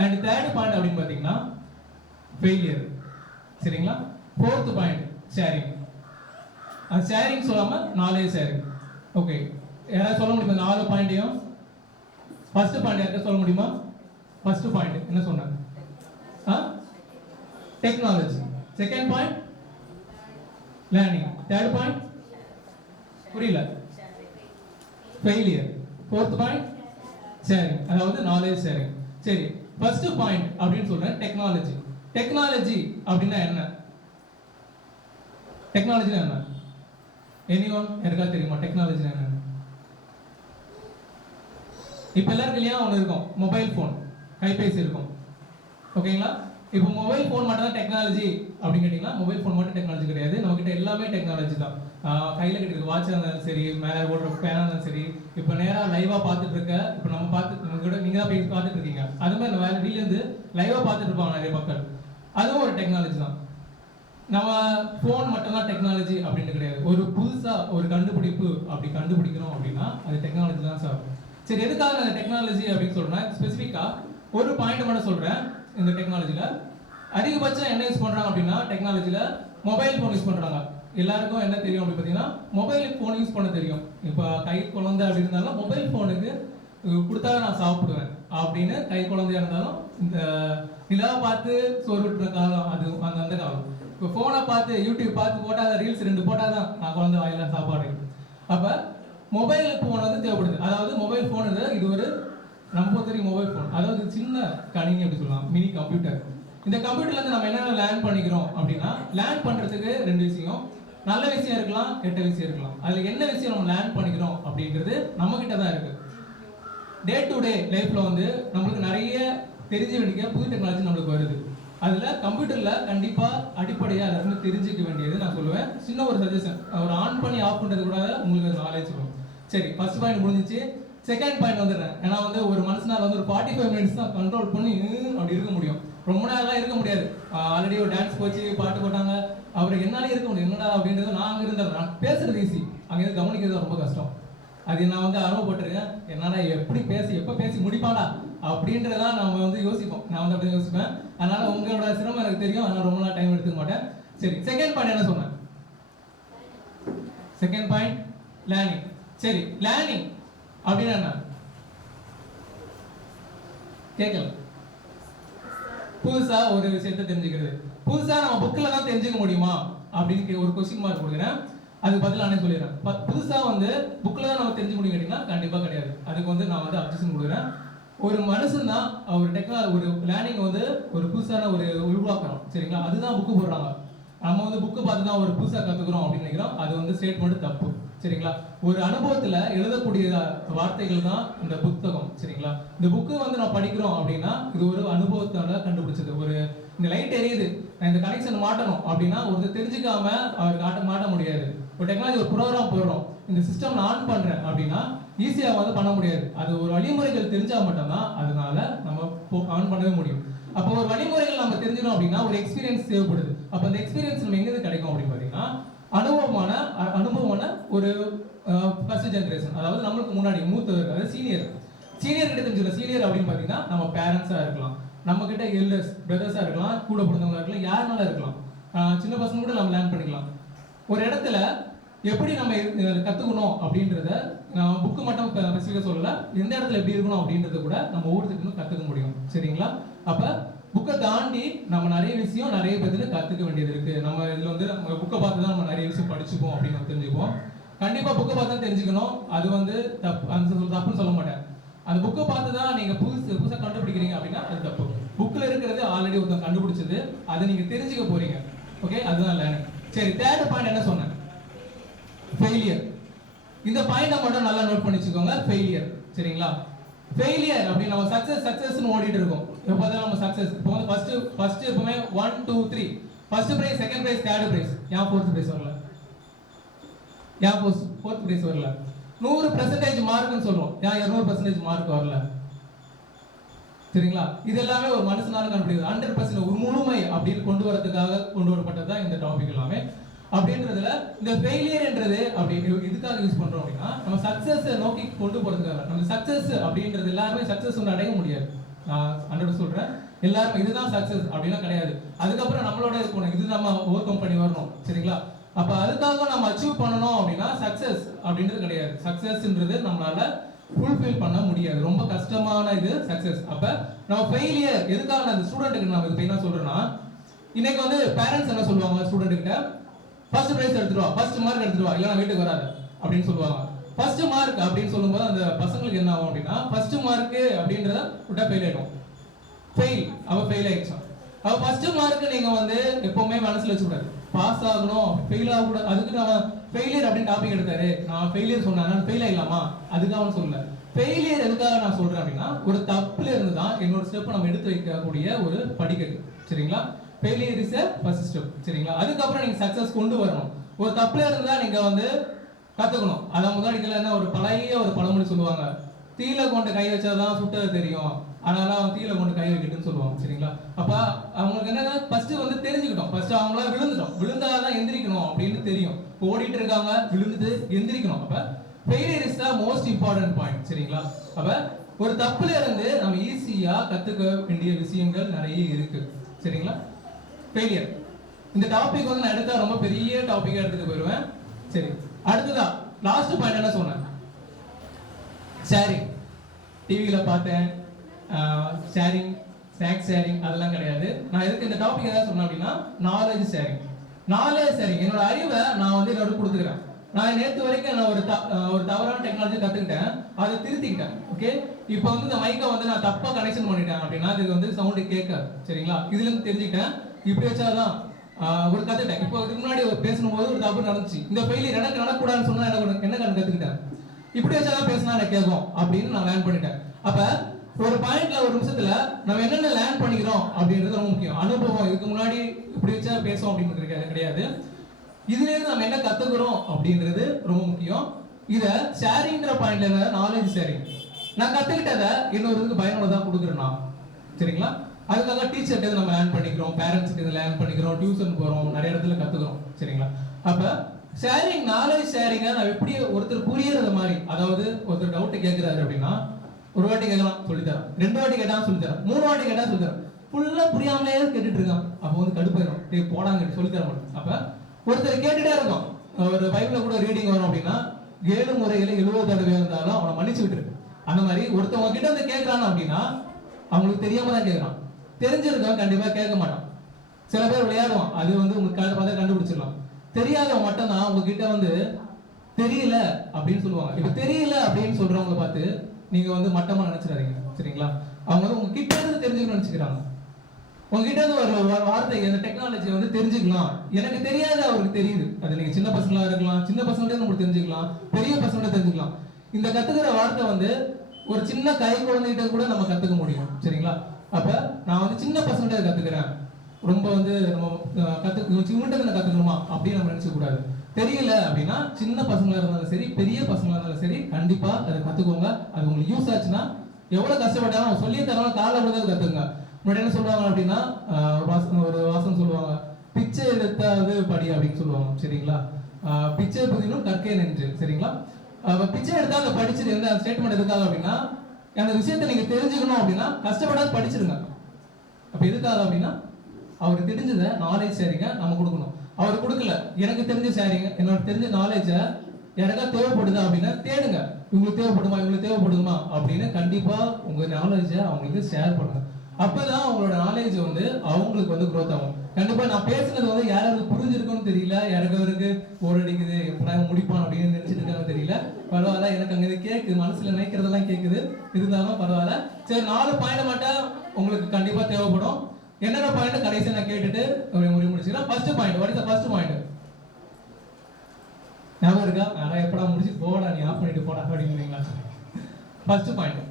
அண்ட் தேர்ட் பாயிண்ட் அப்படின்னு பார்த்தீங்கன்னா ஃபெயிலியர், சரிங்களா? Fourth point sharing. அந்த ஷேரிங் சொல்லாமல் நாலேஜ் ஷேரிங். ஓகே, யாராவது சொல்ல முடியுமா 4 பாயிண்ட்டையும்? ஃபர்ஸ்ட் பாயிண்ட் யாருக்கா சொல்ல முடியுமா? ஃபர்ஸ்ட் பாயிண்ட் என்ன சொன்னாங்க? Technology. Second point learning. Third point புரியல, ஃபெயிலியர். ஃபோர்த் பாயிண்ட் ஷேரிங், அதாவது நாலேஜ் ஷேரிங். சரி, ஃபர்ஸ்ட் பாயிண்ட் அப்படின்னு சொல்றேன் டெக்னாலஜி. டெக்னாலஜி அப்படின்னா என்ன? டெக்னாலஜினா என்ன? எனிஒன் யாருக்காவது தெரியுமா டெக்னாலஜினா என்ன? இப்போ எல்லாருக்கும் இல்லையா ஒன்று இருக்கும், மொபைல் ஃபோன், கைபேசி இருக்கும், ஓகேங்களா? இப்போ மொபைல் ஃபோன் மட்டும் தான் டெக்னாலஜி அப்படின்னு கேட்டிங்கன்னா மொபைல் ஃபோன் மட்டும் டெக்னாலஜி கிடையாது. நம்மகிட்ட எல்லாமே டெக்னாலஜி தான். கையில் கட்டிருக்க வாட்சாக இருந்தாலும் சரி, மேலே ஓடுற ஃபேனாக இருந்தாலும் சரி, இப்போ நேராக லைவாக பார்த்துட்டு இருக்க, இப்போ நம்ம கூட நீங்கள் தான் போய் பார்த்துட்டு இருக்கீங்க. அது மாதிரி நம்ம வெளியிலேருந்து லைவாக பார்த்துட்டு இருப்பாங்க நிறைய மக்கள். அதுவும் ஒரு டெக்னாலஜி தான். நம்ம ஃபோன் மட்டும்தான் டெக்னாலஜி அப்படின்னு கிடையாது. ஒரு புதுசாக ஒரு கண்டுபிடிப்பு அப்படி கண்டுபிடிக்கிறோம் அப்படின்னா அது டெக்னாலஜி தான் சார். சரி, எதுக்காக அந்த டெக்னாலஜி அப்படின்னு சொல்கிறேன்னா ஸ்பெசிஃபிக்காக ஒரு பாயிண்ட் மட்டும் சொல்றேன். இந்த டெக்னாலஜில அதிகபட்சம் என்ன யூஸ் பண்றாங்க அப்படின்னா, டெக்னாலஜில மொபைல் ஃபோன் யூஸ் பண்றாங்க. எல்லாருக்கும் என்ன தெரியும் அப்படின்னு பார்த்தீங்கன்னா, மொபைல் ஃபோன் யூஸ் பண்ண தெரியும். இப்போ கை குழந்தை அப்படி இருந்தாலும் மொபைல் ஃபோனுக்கு கொடுத்தா நான் சாப்பிடுவேன் அப்படின்னு கை குழந்தையா இருந்தாலும் இந்த நிலாவை பார்த்து சோறு விட்டுற காலம் அது அந்த காலம். இப்போ ஃபோனை பார்த்து யூடியூப் பார்த்து போட்டால் ரீல்ஸ் 2 போட்டால் தான் நான் குழந்தை வாயில சாப்பாடு. அப்போ மொபைல் ஃபோன் வந்து தேவைப்படுது. அதாவது மொபைல் ஃபோன் இது ஒரு நம்பத்தரி மொபைல் ஃபோன், அதாவது சின்ன கணினி அப்படி சொல்லலாம், மினி கம்ப்யூட்டர். இந்த கம்ப்யூட்டர்லேருந்து நம்ம என்னென்ன லேர்ன் பண்ணிக்கிறோம் அப்படின்னா, லேர்ன் பண்ணுறதுக்கு 2 விஷயம், நல்ல விஷயம் இருக்கலாம், கெட்ட விஷயம் இருக்கலாம். அதில் என்ன விஷயம் நம்ம லேர்ன் பண்ணிக்கிறோம் அப்படின்றது நம்மக்கிட்ட தான் இருக்குது. டே டு டே லைஃப்பில் வந்து நம்மளுக்கு நிறைய தெரிஞ்ச வேண்டிய புது டெக்னாலஜி நம்மளுக்கு வருது. அதில் கம்ப்யூட்டரில் கண்டிப்பாக அடிப்படையாக எல்லாருமே தெரிஞ்சுக்க வேண்டியது நான் சொல்லுவேன். சின்ன ஒரு சஜஷன், ஒரு ஆன் பண்ணி ஆஃப் பண்ணுறது கூட உங்களுக்கு நாலேஜ் வரும். சரி, ஃபர்ஸ்ட் பாயிண்ட் முடிஞ்சிச்சு. செகண்ட் பாயிண்ட் வந்துடுறேன். ஏன்னா வந்து ஒரு மனுஷனால் வந்து ஒரு 45 மினிட்ஸ் தான் கண்ட்ரோல் பண்ணி அப்படி இருக்க முடியும். ரொம்ப நேரம்லாம் இருக்க முடியாது. ஆல்ரெடி ஒரு டான்ஸ் போச்சு, பாட்டு போட்டாங்க, அவருக்கு என்னாலே இருக்க முடியும். என்னடா அப்படின்றது நான் அங்கே இருந்தேன். நான் பேசுறது ஈஸி, அங்கேருந்து கவனிக்கிறது ரொம்ப கஷ்டம். அது நான் வந்து அனுபவப்பட்டிருக்கேன். என்னடா எப்படி பேசி எப்போ பேசி முடிப்பாடா அப்படின்றதான் நம்ம வந்து யோசிப்போம். நான் வந்து அப்படி யோசிப்பேன். அதனால உங்களோட சிரமம் எனக்கு தெரியும். அதனால ரொம்ப நாள் டைம் எடுத்துக்க மாட்டேன். சரி, செகண்ட் பாயிண்ட் என்ன சொன்னேன்? Second point learning. சரி, லேர்னிங் அப்படின்னா என்ன? கேட்கல. புதுசா ஒரு விஷயத்தை தெரிஞ்சுக்கிறது. புதுசா நம்ம புக்கில் தான் தெரிஞ்சுக்க முடியுமா அப்படின்னு ஒரு கொஸ்டின் மார்க் கொடுக்குறேன். அதுக்கு பதில் நானே சொல்லிடுறேன். புதுசா வந்து புக்கில் தான் நம்ம தெரிஞ்சுக்க முடியும் கேட்டீங்கன்னா கண்டிப்பாக கிடையாது. அதுக்கு வந்து நான் வந்து அப்ஜெக்ஷன் கொடுக்குறேன். ஒரு மனுஷன் தான் ஒரு லேர்னிங் வந்து ஒரு புதுசான ஒரு உருவாக்குறோம். சரிங்களா? அதுதான் புக்கு போடுறாங்க. நம்ம வந்து புக்கு பார்த்து தான் ஒரு புதுசாக கற்றுக்குறோம் அப்படின்னு நினைக்கிறோம். அது வந்து ஸ்டேட்மெண்ட் தப்பு. சரிங்களா? ஒரு அனுபவத்தில் எழுதக்கூடிய வார்த்தைகள் தான் இந்த புத்தகம். சரிங்களா? இந்த புக்கு வந்து நான் படிக்கிறோம் அப்படின்னா இது ஒரு அனுபவத்தால கண்டுபிடிச்சது. ஒரு இந்த லைட் எரியுது, நான் இந்த கனெக்ஷன் மாட்டணும் அப்படின்னா ஒருத்தர் தெரிஞ்சுக்காம அவருக்கு மாட்ட முடியாது. ஒரு டெக்னாலஜி ஒரு ப்ரோக்ராம் போடுறோம், இந்த சிஸ்டம் நான் ஆன் பண்றேன் அப்படின்னா ஈஸியாக வந்து பண்ண முடியாது. அது ஒரு வழிமுறைகள் தெரிஞ்சால் மட்டும்தான் அதனால நம்ம ஆன் பண்ணவே முடியும். அப்போ ஒரு வழிமுறைகள் நம்ம தெரிஞ்சிடும் அப்படின்னா ஒரு எக்ஸ்பீரியன்ஸ் தேவைப்படுது. அப்போ அந்த எக்ஸ்பீரியன்ஸ் நம்ம எங்கிருந்து கிடைக்கும் அப்படின்னு பார்த்தீங்கன்னா அனுபவமான ஒரு ஃபர்ஸ்ட் ஜெனரேஷன், அதாவது நம்மளுக்கு முன்னாடி மூத்தவர், அதாவது சீனியர் கிட்ட தெரிஞ்சுக்கலாம். சீனியர் அப்படின்னு பார்த்தீங்கன்னா நம்ம பேரண்ட்ஸாக இருக்கலாம், நம்ம கிட்ட எல்டர்ஸ் பிரதர்ஸாக இருக்கலாம், கூட பிறந்தவங்க இருக்கலாம், யாருனால இருக்கலாம். சின்ன பசங்க கூட நம்ம லேர்ன் பண்ணிக்கலாம். ஒரு இடத்துல எப்படி நம்ம கற்றுக்கணும் அப்படின்றத புக்கு மட்டும் ஸ்பெசிஃபிக்காக சொல்லலை, எந்த இடத்துல எப்படி இருக்கணும் அப்படின்றத கூட நம்ம ஒவ்வொருத்தருக்கும் கற்றுக்க முடியும். சரிங்களா? அப்போ புக்கை தாண்டி நம்ம நிறைய விஷயம் நிறைய பேருக்கு கற்றுக்க வேண்டியது இருக்குது. நம்ம இதில் வந்து நம்ம புக்கை பார்த்து தான் நம்ம நிறைய விஷயம் படிச்சுப்போம் அப்படின்னு நம்ம தெரிஞ்சுப்போம். கண்டிப்பாக புக்கை பார்த்து தான் தெரிஞ்சுக்கணும். அது வந்து தப்புன்னு சொல்ல மாட்டேன். அந்த புக்கை பார்த்து தான் நீங்கள் புதுசாக கண்டுபிடிக்கிறீங்க அப்படின்னா அது தப்பு. புக்கில் இருக்கிறது ஆல்ரெடி ஒருத்தர் கண்டுபிடிச்சது, அதை நீங்கள் தெரிஞ்சுக்க போறீங்க. ஓகே, அதுதான் லேர்னிங். சரி, தேர்ட் பாயிண்ட் என்ன சொன்னேன்? ஃபெயிலியர். இந்த பாயிண்டை மட்டும் நல்லா நோட் பண்ணி வச்சுக்கோங்க. ஃபெயிலியர். சரிங்களா? ஃபெயிலியர் அப்படின்னு நம்ம சக்சஸ்னு ஓடிட்டு இருக்கோம். எப்போ தான் நம்ம சக்சஸ். இப்போ வந்து ஃபர்ஸ்ட் எப்பவுமே 1 2 3 first prize, second prize, third prize. ஏன் ஃபோர்த் பிரைஸ் வரல? ஏன் ஃபோர்த் பிரைஸ் வரல? 100% மார்க்னு சொல்றோம். ஏன் 200% மார்க் வரல? சரிங்களா? இது எல்லாமே ஒரு மனுஷனால கண்டுபிடிக்குது. 100% ஒரு முழுமை அப்படின்னு கொண்டு வரதுக்காக கொண்டு வரப்பட்டது தான் இந்த டாபிக் எல்லாமே. அப்படின்றதுல இந்த ஃபெயிலியர்ன்றது அப்படி இதுக்காக யூஸ் பண்றோம் அப்படின்னா நம்ம சக்சஸ் நோக்கி கொண்டு போறதுக்காக. நம்ம சக்சஸ் அப்படின்றது எல்லாருமே சக்சஸ் ஒன்று அடைய முடியாது. நான் 100 சொல்றேன், எல்லாருமே இதுதான் சக்சஸ் அப்படின்னா கிடையாது. அதுக்கப்புறம் நம்மளோட இருக்கணும், இது நம்ம ஓவர் கம் பண்ணி வரணும். சரிங்களா? அப்ப அதுக்காக நம்ம அச்சீவ் பண்ணணும் அப்படின்னா சக்சஸ் அப்படின்றது கிடையாது. சக்சஸ்ன்றது நம்மளால ஃபுல்ஃபில் பண்ண முடியாது, ரொம்ப கஷ்டமான இது சக்சஸ். அப்ப நம்ம ஃபெயிலியர் எதுக்காக நான் ஸ்டூடெண்ட்டுக்கு நான் இது என்ன சொல்றேன்னா, இன்னைக்கு வந்து பேரண்ட்ஸ் என்ன சொல்லுவாங்க ஸ்டூடெண்ட் கிட்ட, ஃபர்ஸ்ட் பிரைஸ் எடுத்துட்டு வா, ஃபர்ஸ்ட் மார்க் எடுத்துட்டு வா, இல்லைன்னா வீட்டுக்கு வராது அப்படின்னு சொல்லுவாங்க. ஃபர்ஸ்ட் மார்க் அப்படின்னு சொல்லும்போது அந்த பசங்களுக்கு என்ன ஆகும் அப்படின்னா, ஃபர்ஸ்ட் மார்க் அப்படின்றத விட்டா ஃபெயில் ஆயிடும். ஃபெயில் ஆயிடுச்சோம். அவ ஃபர்ஸ்ட் மார்க் நீங்க வந்து எப்பவுமே மனசுல வச்சுக்கூடாது, பாஸ் ஆகணும், ஃபெயில் ஆகக்கூடாது. அதுக்கு நான் ஃபெயிலியர் அப்படின்னு டாபிக் எடுத்தாரு, நான் ஃபெயிலியர் சொன்னேன், நான் ஃபெயில் ஆகலாமா அதுக்காக அவன் சொல்லல. ஃபெயிலியர் எதுக்காக நான் சொல்றேன் அப்படின்னா, ஒரு தப்புல இருந்து தான் என்னோட ஸ்டெப் நம்ம எடுத்து வைக்கக்கூடிய ஒரு படிக்கட்டு. சரிங்களா? Failure is a first step. சரிங்களா? அதுக்கப்புறம் நீங்க சக்சஸ் கொண்டு வரணும். ஒரு தப்புல இருந்தா நீங்க வந்து கத்துக்கணும். அதான் முன்னாடி என்ன ஒரு பழைய ஒரு பழமொழி சொல்லுவாங்க, தீயில கொண்டு கை வச்சாதான் சுட்டது தெரியும், அதனால அவன் தீயில கொண்டு கை வைக்கட்டுன்னு சொல்லுவாங்க. சரிங்களா? அப்ப அவங்களுக்கு என்ன, ஃபர்ஸ்ட் வந்து தெரிஞ்சுக்கிட்டோம், ஃபர்ஸ்ட் அவங்கள விழுந்தாதான் எந்திரிக்கணும் அப்படின்னு தெரியும். ஓடிட்டு இருக்காங்க, விழுந்துட்டு எந்திரிக்கணும். அப்ப failure is the most important point. சரிங்களா? அப்ப ஒரு தப்புல இருந்து நம்ம ஈஸியா கத்துக்க வேண்டிய விஷயங்கள் நிறைய இருக்கு. சரிங்களா? ஃபெயிலியர் இந்த டாபிக் வந்து நான் எடுத்தா ரொம்ப பெரிய டாபிக்கா எடுத்துட்டு போயிடுவேன். சரி, அடுத்ததா லாஸ்ட் பாயிண்ட் என்ன சொன்னேன்? ஷேரிங். டிவியில பார்த்தேன், ஷேரிங், ஸ்நாக்ஸ் ஷேரிங் அதெல்லாம் கிடையாது. நான் எதுக்கு இந்த டாபிக் ஏதாவது சொன்னேன் அப்படின்னா நாலேஜ் ஷேரிங். நாலேஜ் ஷேரிங் என்னோட அறிவை நான் வந்து என்னோட கொடுத்துக்கிறேன். நான் நேற்று வரைக்கும் நான் ஒரு தவறான டெக்னாலஜி கத்துக்கிட்டேன், அதை திருத்திக்கிட்டேன். ஓகே, இப்போ வந்து இந்த மைக்கை வந்து நான் தப்பா கனெக்ஷன் பண்ணிட்டேன் அப்படின்னா இது வந்து சவுண்டு கேட்காது. சரிங்களா? இதுல இருந்து தெரிஞ்சுக்கிட்டேன். இப்படி வச்சாதான் ஒரு கத்துட்டேன். இப்போ இதுக்கு முன்னாடி பேசணும்போது ஒரு தப்பு நடந்துச்சு, இந்த ஃபெயிலியர் எனக்கு நடக்கூடாதுன்னு சொன்னா என்ன கத்துக்கிட்டேன், இப்படி வச்சாதான் பேசினா எனக்கு கேட்கும் அப்படின்னு நான் லேர்ன் பண்ணிட்டேன். அப்ப ஒரு பாயிண்ட்ல ஒரு நிமிஷத்துல நம்ம என்னென்ன லேர்ன் பண்ணிக்கிறோம் அப்படின்றது ரொம்ப முக்கியம். அனுபவம் இதுக்கு முன்னாடி இப்படி வச்சா பேசுவோம் அப்படின்னு கிடையாது. இதுல இருந்து நம்ம என்ன கத்துக்கிறோம் அப்படின்றது ரொம்ப முக்கியம். இத ஷேரிங்கிற பாயிண்ட்ல நாலேஜ் ஷேரிங். நான் கத்துக்கிட்டதை இன்னொருத்துக்கு பயனுள்ளதா கொடுக்குறேன் நான். சரிங்களா? அதுக்காக டீச்சர்கிட்ட நம்ம லேர்ன் பண்ணிக்கிறோம், பேரண்ட்ஸ்கிட்ட இதை லேர்ன் பண்ணிக்கிறோம், டியூஷன் போறோம், நிறைய இடத்துல கத்துக்கிறோம். சரிங்களா? அப்ப ஷேரிங், நாலேஜ் ஷேரிங்கை நான் எப்படி ஒருத்தர் புரியறது மாதிரி, அதாவது ஒருத்தர் டவுட் கேட்கிறாரு அப்படின்னா ஒரு வாட்டி கேட்கலாம் சொல்லித்தரேன், 2 வாட்டி கேட்டா சொல்லித்தரேன், 3 வாட்டி கேட்டா சொல்லித்தரேன். ஃபுல்லா புரியாமலே கேட்டுட்டு இருக்கான். அப்போ வந்து கடுப்பாயிரும், டேய் போடாங்க சொல்லித்தர மாட்டேன். அப்ப ஒருத்தர் கேட்டுட்டே இருக்கும். ஒரு பைபிள்ல கூட ரீடிங் வரும் அப்படின்னா 7 முறையில 70 தடவை இருந்தாலும் அவனை மன்னிச்சு விட்டுரு. அந்த மாதிரி ஒருத்தவங்க கிட்ட வந்து கேட்கறான் அப்படின்னா அவங்களுக்கு தெரியாம தான் கேட்கறான். தெரிஞ்சிருக்கவன் கண்டிப்பா கேட்க மாட்டான். சில பேர் விளையாடுவான், அது வந்து உங்களுக்கு பார்த்தா கண்டுபிடிச்சிடலாம். தெரியாதவன் மட்டும் தான் உங்ககிட்ட வந்து தெரியல அப்படின்னு சொல்லுவாங்க. இப்ப தெரியல அப்படின்னு சொல்றவங்க பார்த்து நீங்க வந்து மட்டமா நினைச்சிடாதீங்க. சரிங்களா? அவங்க வந்து உங்க கிட்ட இருந்து தெரிஞ்சுக்கணும்னு நினைச்சுக்கிறாங்க. உங்ககிட்ட இருந்து ஒரு வார்த்தை, அந்த டெக்னாலஜி வந்து தெரிஞ்சுக்கலாம், எனக்கு தெரியாது அவருக்கு தெரியுது. அது நீங்க சின்ன பசங்களா இருக்கலாம், சின்ன பசங்கள்ட்ட நம்ம தெரிஞ்சுக்கலாம், பெரிய பசங்கள்ட்ட தெரிஞ்சுக்கலாம். இந்த கத்துக்கிற வார்த்தை வந்து ஒரு சின்ன கை குழந்தைகிட்ட கூட நம்ம கத்துக்க முடியும். சரிங்களா? அப்ப நான் வந்து சின்ன பசங்கள்ட்ட கத்துக்கிறேன், ரொம்ப வந்து நம்ம இவன்கிட்ட கத்துக்கணுமா அப்படின்னு நம்ம நினைச்ச கூடாது. தெரியல அப்படின்னா சின்ன பசங்களா இருந்தாலும் சரி, பெரிய பசங்களா இருந்தாலும் சரி, கண்டிப்பா அதை கத்துக்கோங்க. அது உங்களுக்கு யூஸ் ஆச்சுன்னா எவ்வளவு கஷ்டப்பட்டாலும் சொல்லி தரவங்க காலை விழுந்து கத்துங்க. முன்னாடி என்ன சொல்லுவாங்க அப்படின்னா ஒரு வாசம் சொல்லுவாங்க, பிச்சை எடுத்தாவது படி அப்படின்னு சொல்லுவாங்க. சரிங்களா? பிச்சை புதினும் கற்கை நின்று. சரிங்களா? பிச்சை எடுத்தா அதை படிச்சுட்டு எந்த ஸ்டேட்மெண்ட் எதுக்காக அப்படின்னா அந்த விஷயத்தை நீங்க தெரிஞ்சுக்கணும் அப்படின்னா கஷ்டப்படாது படிச்சிருங்க. அப்ப எதுக்காக அப்படின்னா அவருக்கு தெரிஞ்சதை நாலேஜ் ஷேரிங்க நம்ம கொடுக்கணும். அவர் கொடுக்கல, எனக்கு தெரிஞ்ச ஷேரிங்க, என்னோட தெரிஞ்ச நாலேஜை யாருக்கா தேவைப்படுதா அப்படின்னா தேடுங்க. இவங்களுக்கு தேவைப்படுமா அப்படின்னு கண்டிப்பா உங்க நாலேஜை அவங்களுக்கு ஷேர் பண்ணுங்க. அப்பதான் அவங்களோட நாலேஜ் வந்து அவங்களுக்கு வந்து growth ஆகும். கண்டிப்பா நான் பேசுனது வந்து யாராவது புரிஞ்சிருக்கும்னு தெரியல, யாருக்காருக்கு போர் அடிக்குது, எப்படியா முடிப்பான் அப்படின்னு நினைச்சிட்டு இருக்காங்க தெரியல. பரவாயில்ல, எனக்கு அங்க கேக்குது, மனசுல நினைக்கிறதெல்லாம் கேக்குது, இருந்தாலும் பரவாயில்ல. சரி, 4 பாயிண்ட் மட்டும் உங்களுக்கு கண்டிப்பா தேவைப்படும். என்னென்ன பாயிண்ட் கடைசி நான் கேட்டுட்டு முடிச்சுக்கிறேன். First point, what is the first point? ஞாபகம் இருக்கா? நான் எப்படா முடிச்சு போடா நீ ஆஃப் பண்ணிட்டு போடா அப்படிங்கிறீங்களா? First point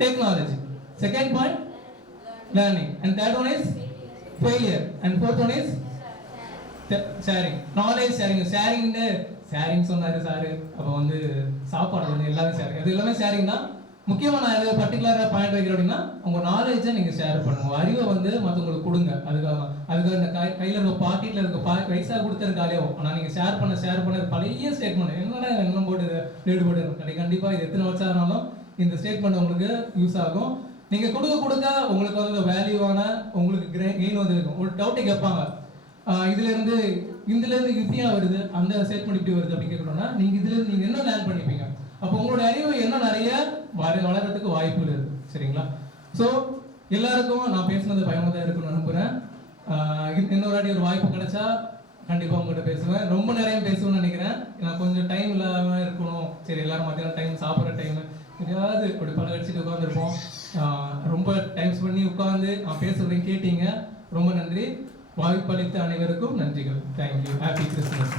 technology, second point learning, and third one is failure, and fourth one is sharing, knowledge sharing சொன்னாரு சார். அப்ப வந்து சாப்பாடு வந்து எல்லாமே ஷேரிங், அது எல்லாமே ஷேரிங் தான். முக்கியமா நான் இது பர்டிகுலரா பாயிண்ட் வைக்கிறேன் அப்படின்னா உங்க நாலேஜை நீங்க ஷேர் பண்ணுங்க, அறிவை வந்து மற்றவங்களுக்கு கொடுங்க. அதுக்காக இந்த கையில இருக்க பாக்கெட்ல இருக்க பைசா கொடுத்துருக்காலேயோ, ஆனா நீங்க ஷேர் பண்ண பழைய ஸ்டேட்மெண்ட் என்னடா என்ன போட்டு கண்டிப்பா இது எத்தனை வருஷம் ஆனாலும் இந்த ஸ்டேட்மெண்ட் உங்களுக்கு யூஸ் ஆகும். நீங்க கொடுக்க உங்களுக்கு வந்து வேல்யூவான உங்களுக்கு கெயின் வந்து இருக்கும். ஒரு டவுட்டை கேட்பாங்க, இதுல இருந்து இப்படியா வருது, அந்த ஸ்டேட்மெண்ட் இப்படி வருது அப்படின்னு கேட்கணும்னா நீங்க இதுல இருந்து நீங்க என்ன லேர்ன் பண்ணிப்பீங்க. அப்போ உங்களோட அறிவு என்ன நிறைய வளர்றதுக்கு வாய்ப்பு இருக்கு. சரிங்களா? ஸோ எல்லாருக்கும் நான் பேசுனது பயனுள்ளதாக இருக்குன்னு நம்புறேன். இன்னொரு வாட்டி ஒரு வாய்ப்பு கிடைச்சா கண்டிப்பா உங்கள்கிட்ட பேசுவேன். ரொம்ப நிறைய பேசுவேன்னு நினைக்கிறேன். நான் கொஞ்சம் டைம் இல்லாம இருக்கணும். சரி, எல்லாரும் மத்தியான டைம் சாப்பிட்ற டைம் எப்படியாவது அப்படி பல கடிச்சிட்டு உட்காந்துருப்போம். ரொம்ப டைம்ஸ் பண்ணி உட்காந்து நான் பேசுறதையும் கேட்டீங்க. ரொம்ப நன்றி. வாய்ப்பளித்த அனைவருக்கும் நன்றிகள். தேங்க்யூ. Happy Christmas.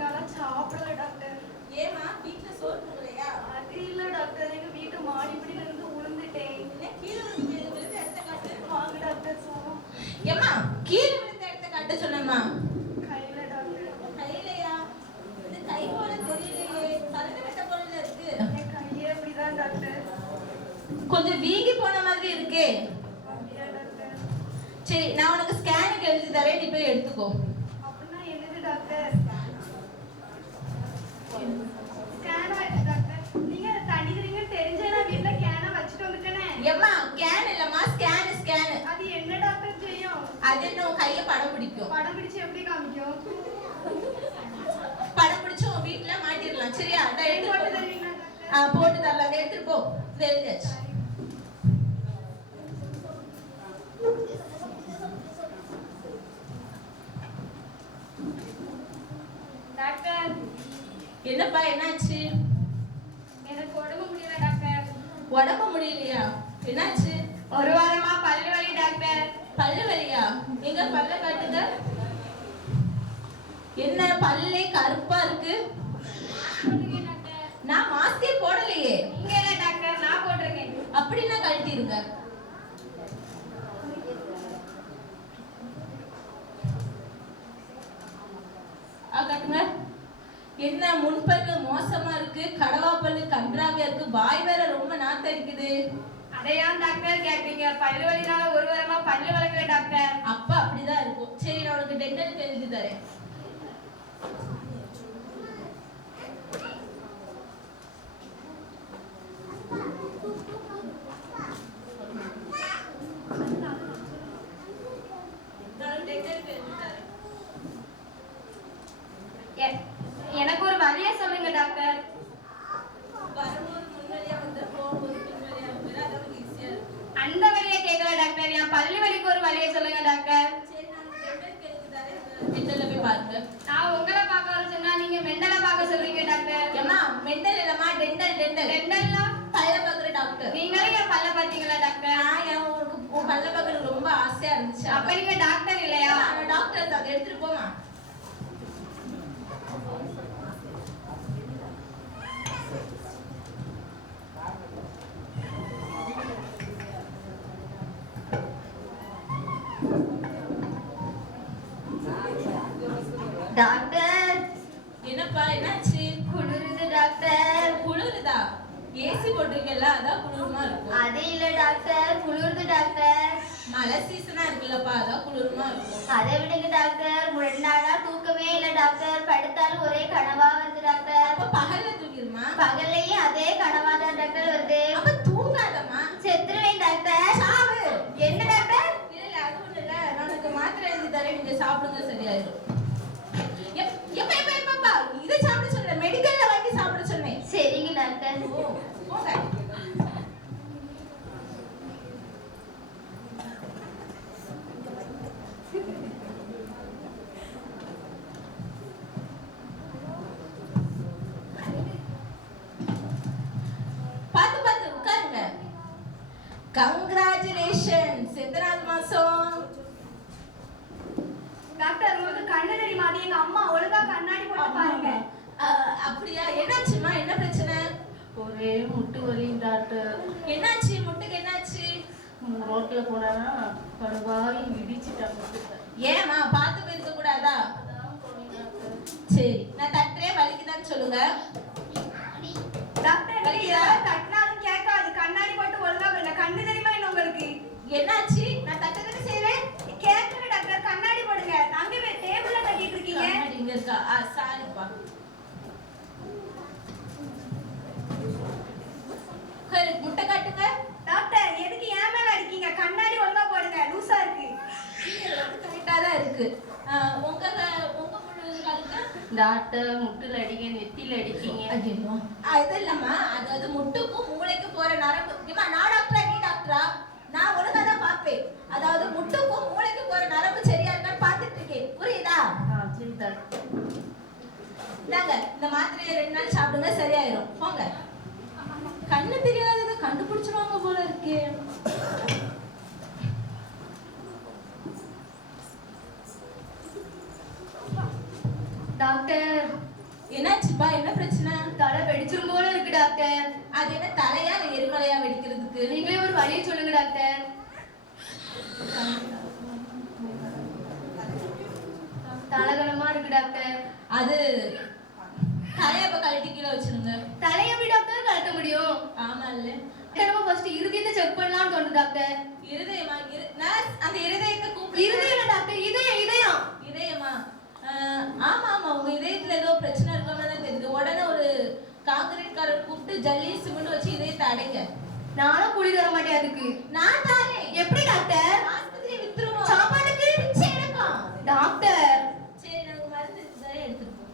நாளா சாப்பிடல டாக்டர். ஏமா வீட்டுல சோறு பொங்கலையா? அது இல்ல டாக்டர், எங்க வீட்டு மாடிப்படியில இருந்து விழுந்துட்டேன். என்ன கீழே விழுந்த இடத்த காட்டு. வாங்க டாக்டர் போவோம். ஏமா கீழே விழுந்த இடத்த காட்ட சொன்னேம்மா. கையில டாக்டர். கையிலையா? இது கை போல தெரியலையே, கரண்ட் வெட்ட போல இருக்கு. என் கையே அப்படிதான் டாக்டர். கொஞ்சம் வீங்கி போன மாதிரி இருக்கே. அப்படியா டாக்டர்? சரி, நான் உனக்கு ஸ்கேனுக்கு எழுதி தரேன், நீ போய் எடுத்துக்கோ. அப்படின்னா என்னது டாக்டர்? ஸ்கேனா டாக்டர்? நீங்க தண்ணி தரீங்க தெரிஞ்சே நான் வீட்டுல கேனை வச்சுட்டு வந்துட்டேனே. ஏம்மா கேன் இல்லம்மா, ஸ்கேன். அது என்ன டாக்டர் செய்யும்? அது என்ன உன் கையை படம் பிடிக்கும். படம் பிடிச்சு எப்படி காமிக்கும்? படம் பிடிச்சு உன் வீட்டுல மாட்டிடலாம். சரியா? அதை எடுத்து போட்டு போட்டு தருவீங்களா டாக்டர்? போட்டு தரலாம். அதை எடுத்துட்டு போ. இதை எழுதியாச்சு. டாக்டர், என்னப்பா என்னாச்சு? எனக்கு உடம்பு முடியல டாக்டர். உடம்பு முடியலையா? என்னாச்சு? ஒரு வாரமா பல்லு வலி டாக்டர். பல்லு வலியா? எங்க பல்ல காட்டுங்க. என்ன பல்லே கருப்பா இருக்கு? நான் மாஸ்கே போடலையே. இங்க இல்ல டாக்டர், நான் போட்டிருக்கேன். அப்படின்னா கழட்டிருங்க. காட்டுங்க. என்ன முன்பல்லு மோசமா இருக்கு, கடவா பல்லு கன்றாவியா இருக்கு, வாய் வேற ரொம்ப நாத்தம் இருக்குது. அதையான் டாக்டர் கேட்பீங்க? பல்லு வலினால ஒரு வாரமா பல்லு வளர்க்கல டாக்டர். அப்ப அப்படிதான் இருக்கும். சரி, நான் உனக்கு டென்டல் எழுதி தரேன். எனக்கு ஒரு வழியை சொல்லுங்க டாக்டர். அந்த வழியை கேட்கல டாக்டர், என் பல்லு வலிக்கு ஒரு வழியை சொல்லுங்க டாக்டர். போய் பாருங்க. நான் உங்களை பார்க்க வர சொன்னா நீங்க மெண்டலை பார்க்க சொல்றீங்க டாக்டர். ஏமா மெண்டல் இல்லம்மா, டென்டல். மெண்டல்னா பல்ல பாக்குற டாக்டர். நீங்களே என் பல்ல பாத்தீங்களா டாக்டர்? உனக்கு உன் பல்ல பாக்குறது ரொம்ப ஆசையா இருந்துச்சு. அப்ப நீங்க டாக்டர் இல்லையா? நான் டாக்டர். அதை எடுத்துட்டு போமா. டாக்டர், என்னப்பா என்னாச்சு? குளிருது டாக்டர். குளிருதா? ஏசி போட்டிருக்கல, அதான் குளிருமா இருக்கும். அது இல்ல டாக்டர், குளிருது டாக்டர். மழை சீசனா இருக்குல்லப்பா, அதான் குளிருமா இருக்கும். அதை விடுங்க டாக்டர், 2 நாளா தூக்கமே இல்ல டாக்டர். படுத்தாலும் ஒரே கனவா வருது டாக்டர். அப்ப பகல்ல தூங்கிருமா? பகல்லையும் அதே கனவா தான் டாக்டர் வருது. அப்ப தூங்காதம்மா, செத்துருவேன் டாக்டர். சாவு. என்ன டாக்டர்? இல்ல அது ஒண்ணு இல்ல, நான் உனக்கு மாத்திரை எழுதி தரேன், நீங்க சாப்பிடுங்க, சரியாயிரும். எப்பா இதை சாப்பிட சொன்னேன், மெடிக்கல்ல வாங்கி சாப்பிட சொன்னேன். சரிங்க டாக்டர். போங்க. பார்த்து உட்காருங்க. கங்க்ராச்சுலேஷன்ஸ். எத்தனாவது மாசம்? டாக்டர், உங்களுக்கு கண்ணு தெரியுமா? அது எங்க அம்மா ஒழுங்கா கண்ணாடி போட்டு பாருங்க. அப்படியா? என்னாச்சுமா? என்ன பிரச்சனை? ஒரே முட்டு வலி டாக்டர். என்னாச்சு? முட்டுக்கு என்னாச்சு? ரோட்ல போனா கடுவாய் இடிச்சிட்டாங்க. ஏமா பார்த்து போயிருக்க கூடாதா? சரி, நான் தட்டுறேன், வலிக்குதான்னு சொல்லுங்க. டாக்டர், வலிக்குதா? தட்டினாலும் கேட்காது. கண்ணாடி போட்டு ஒழுங்கா பாருங்க. கண்ணு தெரியுமா என்ன உங்களுக்கு? என்னாச்சு? நான் தட்டதானே செய்வேன். கேட்கல டாக்டர், கண்ணாடி போடுங்க. அங்க டேபிள்ல தட்டிட்டு இருக்கீங்க. கண்ணாடி இங்க இருக்கா? சாரிப்பா. முட்டை காட்டுங்க. டாக்டர், எதுக்கு என் மேல அடிக்கீங்க? கண்ணாடி ஒழுங்கா போடுங்க, லூசா இருக்கு. கரெக்டா தான் இருக்கு. உங்க முழு காலுக்கு டாக்டர் முட்டுல அடிக்க, நெத்தில அடிக்கீங்க. இது இல்லம்மா, அதாவது முட்டுக்கும் மூளைக்கும் போற நரம்பு. நான் டாக்டரா நீ டாக்டரா? நான் ஒழுங்கா தான் பார்ப்பேன். அதாவது முட்டுக்கும் மூளைக்கும் போற நரம்பு சரியா இருக்கான்னு பார்த்துட்டு இருக்கேன். புரியுதா? சரி டாக்டர். இந்தாங்க, இந்த மாத்திரையை 2 நாள் சாப்பிடுங்க, சரியாயிரும். போங்க. கண்ணு தெரியாததை கண்டுபிடிச்சிருவாங்க போல இருக்கே. டாக்டர், என்னாச்சுப்பா, என்ன பிரச்சனை? தலை வெடிச்சிரும் போல இருக்கு டாக்டர். அது என்ன தலையா இல்ல எரிமலையா வெடிக்கிறதுக்கு? நீங்களே ஒரு வழியை சொல்லுங்க டாக்டர். தலகணமா இருக்கு டாக்டர். அது தலையப்ப கழட்டி கீழே வச்சிருங்க. தலையை எப்படி டாக்டர் கழட்ட முடியும்? ஆமா இல்ல, நம்ம ஃபர்ஸ்ட் இருதயத்தை செக் பண்ணலாம்னு தோணுது டாக்டர். இருதயமா? நர்ஸ், அந்த இருதயத்தை கூப்பிடு. இருதயம் டாக்டர், இதயம் இதயம். இதயமா? ஆமா ஆமா, உங்க இதயத்துல ஏதோ பிரச்சனை இருக்க மாதிரி தான் தெரியுது. உடனே ஒரு காங்கிரீட் காரர் கூப்பிட்டு ஜல்லி சிமெண்ட் வச்சு இதயத்தை அடைங்க. நானும் கூலி தர மாட்டேன் அதுக்கு. நான் தாரேன். எப்படி டாக்டர்? ஆஸ்பத்திரி வித்துருவோம். சாப்பாட்டுக்கு பிச்சை எடுக்கும். டாக்டர். சரி, நமக்கு மருந்து இருக்குதா, எடுத்துட்டு போ.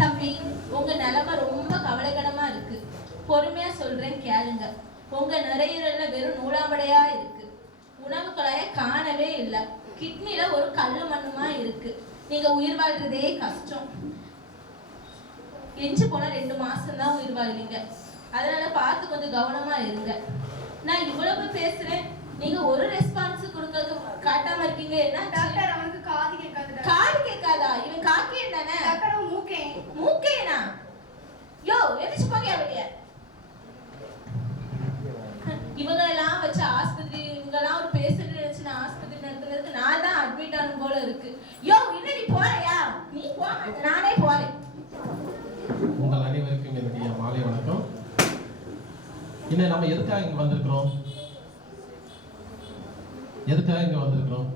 தம்பி, உங்க நிலைமை ரொம்ப கவலைக்கிடமா இருக்கு. பொறுமையா சொல்றேன், கேளுங்க. உங்க நுரையீரல்ல வெறும் நூலாம்படையா இருக்கு. உணவு குழாய காணவே இல்லை. கிட்னில ஒரு கல்லு மண்ணுமா இருக்கு. நீங்க உயிர் வாழ்றதே கஷ்டம். எஞ்சி போனா 2 மாசம் தான் உயிர் வாழ்வீங்க. அதனால பார்த்து கொஞ்சம் கவனமா இருங்க. நான் இவ்வளவு பேசுறேன், நீங்க ஒரு ரெஸ்பான்ஸ் கொடுக்க காட்டாம இருக்கீங்க. என்ன டாக்டர், அவனுக்கு காது கேட்காது டாக்டர். காது கேட்காதா? இவன் காக்கேன் தானே? டாக்டர், அவன் மூக்கேன். மூக்கேனா? யோ, எதிர்த்து போங்க வெளிய. இவங்க எல்லாம் வச்சு ஆஸ்பத்திரி, இவங்கெல்லாம் ஒரு பேஷண்ட் நினைச்சு நான் ஆஸ்பத்திரி நடத்துறதுக்கு நான் தான் அட்மிட் ஆனும் போல இருக்கு. யோ, இன்னும் நீ போறியா? நீ போ, நானே போறேன். உங்கள் அனைவருக்கும் என்னுடைய மாலை வணக்கம். இன்னும் நம்ம எதுக்காக இங்க வந்திருக்கிறோம்? எதுக்காக இங்க வந்திருக்கிறோம்?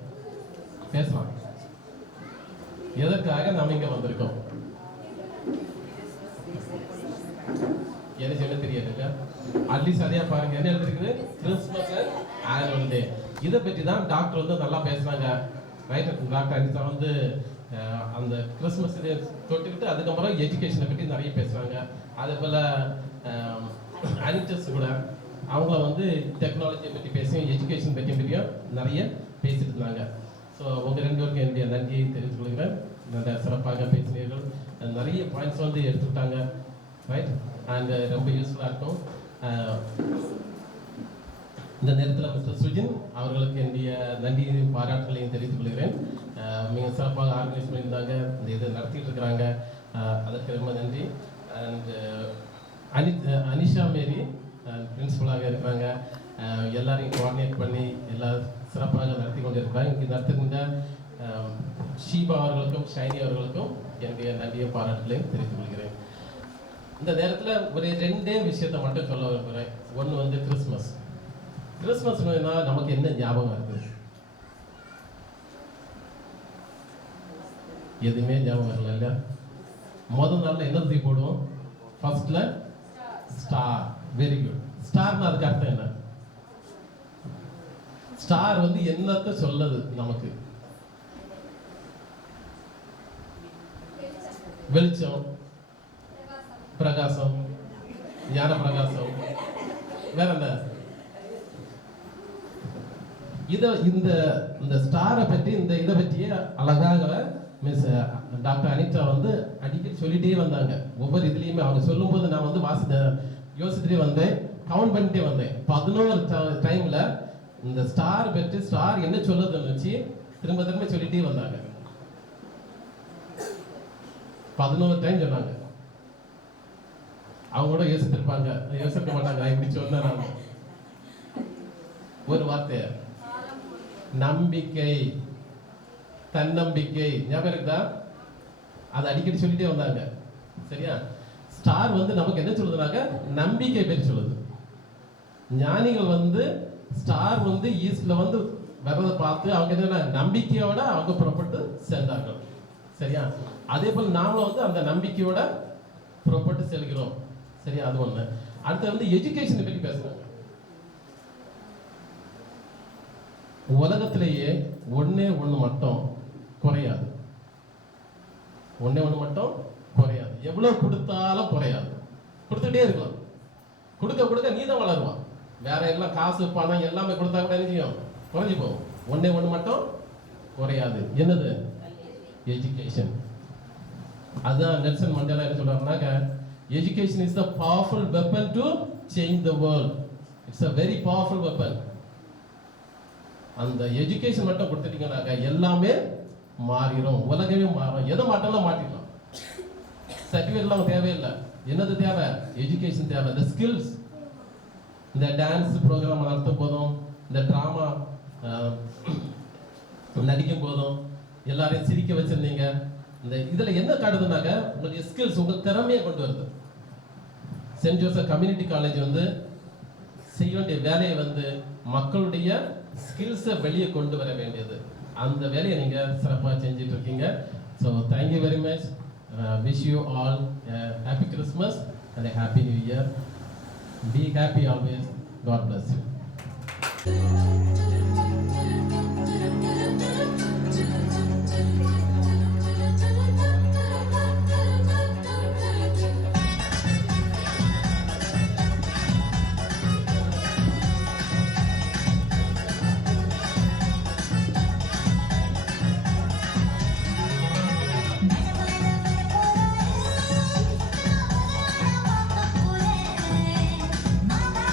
பேசலாம். எதற்காக நாம இங்க வந்திருக்கோம்? எனக்கு என்ன தெரியாதுங்க. அட்லீஸ்ட் சரியா பாருங்க, என்ன எழுதிருக்குது? Christmas annual day. இதை பற்றி தான் டாக்டர் வந்து நல்லா பேசுனாங்க. ரைட், டாக்டர் அனிதா வந்து அந்த கிறிஸ்மஸ் தொட்டுக்கிட்டு அதுக்கப்புறம் எஜுகேஷனை பற்றி நிறைய பேசுகிறாங்க. அதே போல் அனிட்டஸ் கூட அவங்கள வந்து டெக்னாலஜியை பற்றி பேசியும் எஜுகேஷன் பற்றியும் நிறைய பேசிட்டு இருந்தாங்க. ஸோ உங்கள் 2 பேருக்கும் என்னுடைய நன்றியை தெரிவித்துக் கொள்கிறேன். நல்ல சிறப்பாக பேசினீர்கள். நிறைய பாயிண்ட்ஸ் வந்து எடுத்துக்கிட்டாங்க. ரைட், அண்ட் ரொம்ப யூஸ்ஃபுல்லாக இருக்கும். இந்த நேரத்தில் மிஸ்டர் சுஜின் அவர்களுக்கு என்னுடைய நன்றியையும் பாராட்டுகளையும் தெரிவித்துக் கொள்கிறேன். மிக சிறப்பாக ஆர்கனைஸ் பண்ணியிருந்தாங்க, இந்த இதை நடத்திட்டு இருக்கிறாங்க. அதற்கு ரொம்ப நன்றி. அண்ட் அனிஷா மேரி பிரின்சிபலாக இருக்கிறாங்க. எல்லாரையும் கோஆர்டினேட் பண்ணி எல்லாம் சிறப்பாக நடத்தி கொண்டு இருக்கிறாங்க. இங்கே நடத்துகின்ற ஷீபா அவர்களுக்கும் ஷைனி அவர்களுக்கும் என்னுடைய நன்றியை பாராட்டுகளையும் தெரிவித்துக் கொள்கிறேன். இந்த நேரத்தில் ஒரு 2 விஷயத்தை மட்டும் சொல்ல விரும்புகிறேன். ஒன்று வந்து கிறிஸ்மஸ். கிறிஸ்மஸ்னா நமக்கு என்ன ஞாபகம் இருக்குது? எதுவுமே ஞாபகம் இல்லை இல்லையா? முதல் நாளில் என்ன தூக்கி போடுவோம்? ஃபர்ஸ்ட்ல ஸ்டார். Very good. ஸ்டார்னா அதுக்கு அர்த்தம் என்ன? ஸ்டார் வந்து என்னத்தை சொல்லுது நமக்கு? வெளிச்சம், பிரகாசம், ஞான பிரகாசம். வேற என்ன? இந்த ஸ்டாரை பற்றி, இந்த இதை பற்றியே அழகாக மிஸ் டாக்டர் அனிதா வந்து அடிக்கடி சொல்லிட்டே வந்தாங்க. ஒவ்வொரு இதுலேயுமே அவங்க சொல்லும்போது நான் வந்து யோசிச்சுட்டே வந்தேன், கவுண்ட் பண்ணிட்டே வந்தேன். 11 டைம்ல இந்த ஸ்டார் பற்றி, ஸ்டார் என்ன சொல்லுதுன்னு வச்சு திரும்ப திரும்ப சொல்லிட்டே வந்தாங்க. 11 டைம் சொன்னாங்க. அவங்க கூட யோசிச்சிருப்பாங்க, யோசிக்க மாட்டாங்க. இப்படி சொன்னேன் நான் ஒரு வார்த்தை, நம்பிக்கை, தன்னம்பிக்கை. ஞாபகம் இருக்குதா? அதை அடிக்கடி சொல்லிட்டே வந்தாங்க. சரியா? ஸ்டார் வந்து நமக்கு என்ன சொல்லுதுனாக்க நம்பிக்கை பற்றி சொல்லுது. ஞானிகள் வந்து ஸ்டார் வந்து ஈஸ்ட்ல வந்து வரதை பார்த்து அவங்க என்ன நம்பிக்கையோட அவங்க புறப்பட்டு சென்றார்கள். சரியா? அதே போல் நாமளும் வந்து அந்த நம்பிக்கையோட புறப்பட்டு செல்கிறோம். சரியா? அது ஒண்ணு. அடுத்து வந்து எஜுகேஷனை பற்றி பேசுறாங்க. உலகத்திலேயே ஒண்ணே ஒண்ணு மட்டும் குறையாது. ஒண்ணே ஒண்ணு மட்டும் குறையாது. எவ்வளவு கொடுத்தாலும் குறையாது. கொடுத்துட்டே இருக்கலாம். கொடுக்க கொடுக்க நீ தான் வளருவான். வேற எல்லாம் காசு பணம் எல்லாமே கொடுத்தா கூட என்ன செய்யும்? குறைஞ்சி போகும். ஒண்ணே ஒண்ணு மட்டும் குறையாது. என்னது? எஜுகேஷன். அதுதான் நெல்சன் மண்டேலா என்ன சொல்றாருனாக்க, Education is the powerful weapon to change the world. It's a very powerful weapon. அந்த எஜுகேஷன் மட்டும் கொடுத்துட்டீங்கன்னாக்கா எல்லாமே மாறிடும், உலகமே மாறும். எதை மாட்டாலும் மாட்டிடலாம். சர்டிஃபிகேட்லாம் தேவையில்லை. என்னது தேவை? எஜுகேஷன் தேவை. இந்த ஸ்கில்ஸ், இந்த டான்ஸ் ப்ரோக்ராம் நடத்தும் போதும், இந்த ட்ராமா நடிக்கும் போதும் எல்லாரையும் சிரிக்க வச்சிருந்தீங்க. இந்த இதில் என்ன காட்டுதுனாக்க உங்களுடைய ஸ்கில்ஸ், உங்கள் திறமையை கொண்டு வருது. சென்ட் ஜோசப் கம்யூனிட்டி காலேஜ் வந்து செய்ய வேண்டிய வேலையை வந்து மக்களுடைய ஸ்கில்ஸை வெளியே கொண்டு வர வேண்டியது. அந்த வேலையை நீங்கள் சிறப்பாக செஞ்சுட்டு இருக்கீங்க. So thank you very much. Wish you all happy Christmas and happy new year. Be happy always. God bless you. Mama,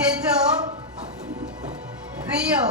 ஜெஜோ ரியோ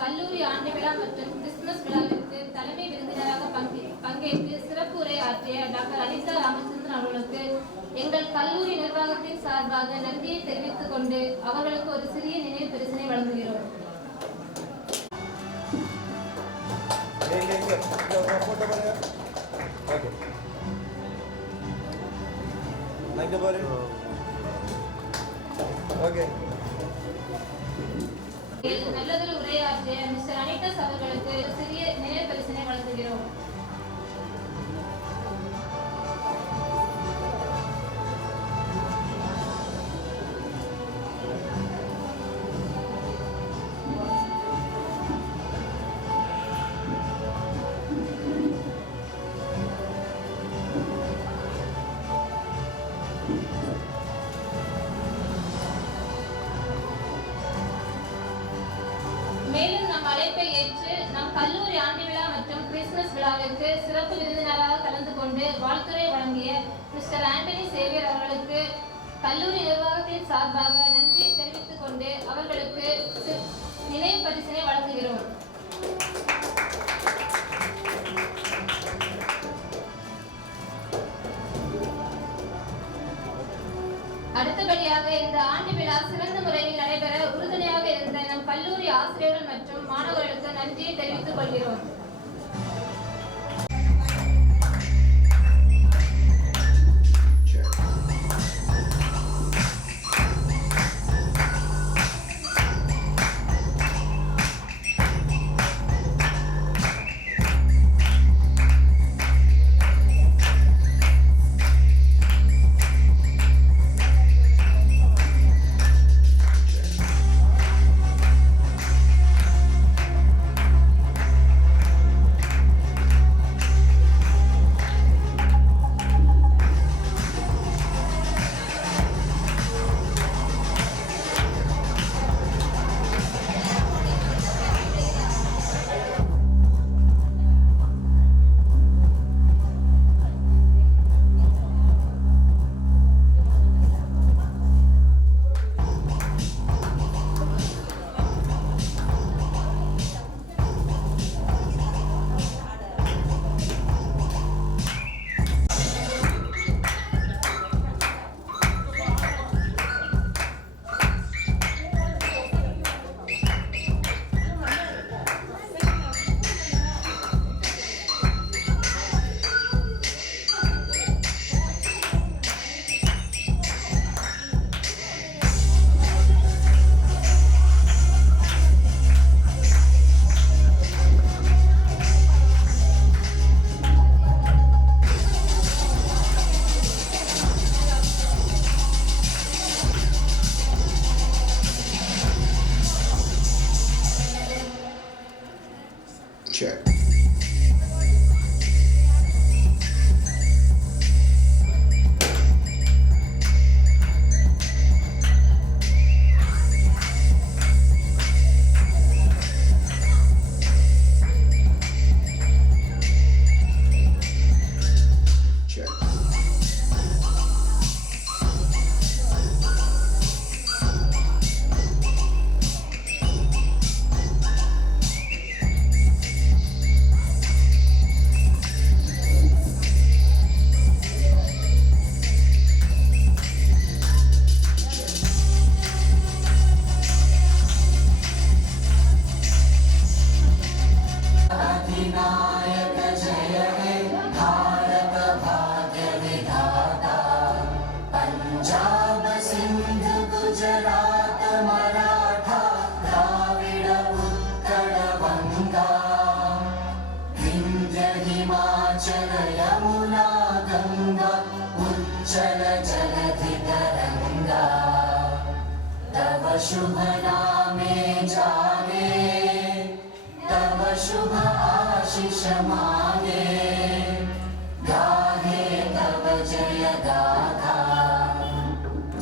கல்லூரி ஆண்டு விழா மற்றும் கிறிஸ்துமஸ் விழாவிற்கு தலைமை விருந்தினராக பங்கேற்று சிறப்பு உரை ஆற்றிய டாக்டர் அனிதா ராமச்சந்திரன் அவர்களுக்கு எங்கள் கல்லூரி நிர்வாகத்தின் சார்பாக நன்றியை தெரிவித்துக் கொண்டு அவர்களுக்கு ஒரு சிறிய நினைவு பரிசினை வழங்குகிறோம். நல்லதொரு உரையாற்றிய மிஸ்டர் அனிதாஸ் அவர்களுக்கு சிறிய நினைவு பரிசினை வழங்குகிறோம். மேலும் நம் அழைப்பை ஏற்று நம் கல்லூரி ஆண்டு விழா மற்றும் கிறிஸ்துமஸ் விழாவிற்கு சிறப்பு விருந்தினராக கலந்து கொண்டு வாழ்த்துரை வழங்கிய மிஸ்டர் ஆண்டனி சேவியர் அவர்களுக்கு கல்லூரி நிர்வாகத்தின் சார்பாக நன்றியை தெரிவித்துக் கொண்டு அவர்களுக்கு நினைவு பரிசினை வழங்குகிறோம். அடுத்தபடியாக இந்த ஆண்டு விழா சிறந்த முறையில் நடைபெற உறுதுணையாக இருந்த நம் கல்லூரி ஆசிரியர்கள் மற்றும் மாணவர்களுக்கு நன்றியை தெரிவித்துக் கொள்கிறோம். चल जलधि तरंगा तव शुभ नामे जागे तव शुभ आशीष मागे गाहे तव जय गाथा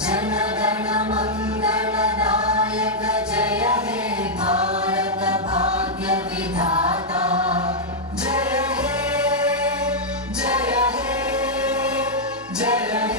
जनगण मंगलदायक जय हे भारत भाग्य विधाता जय हे जय हे जय हे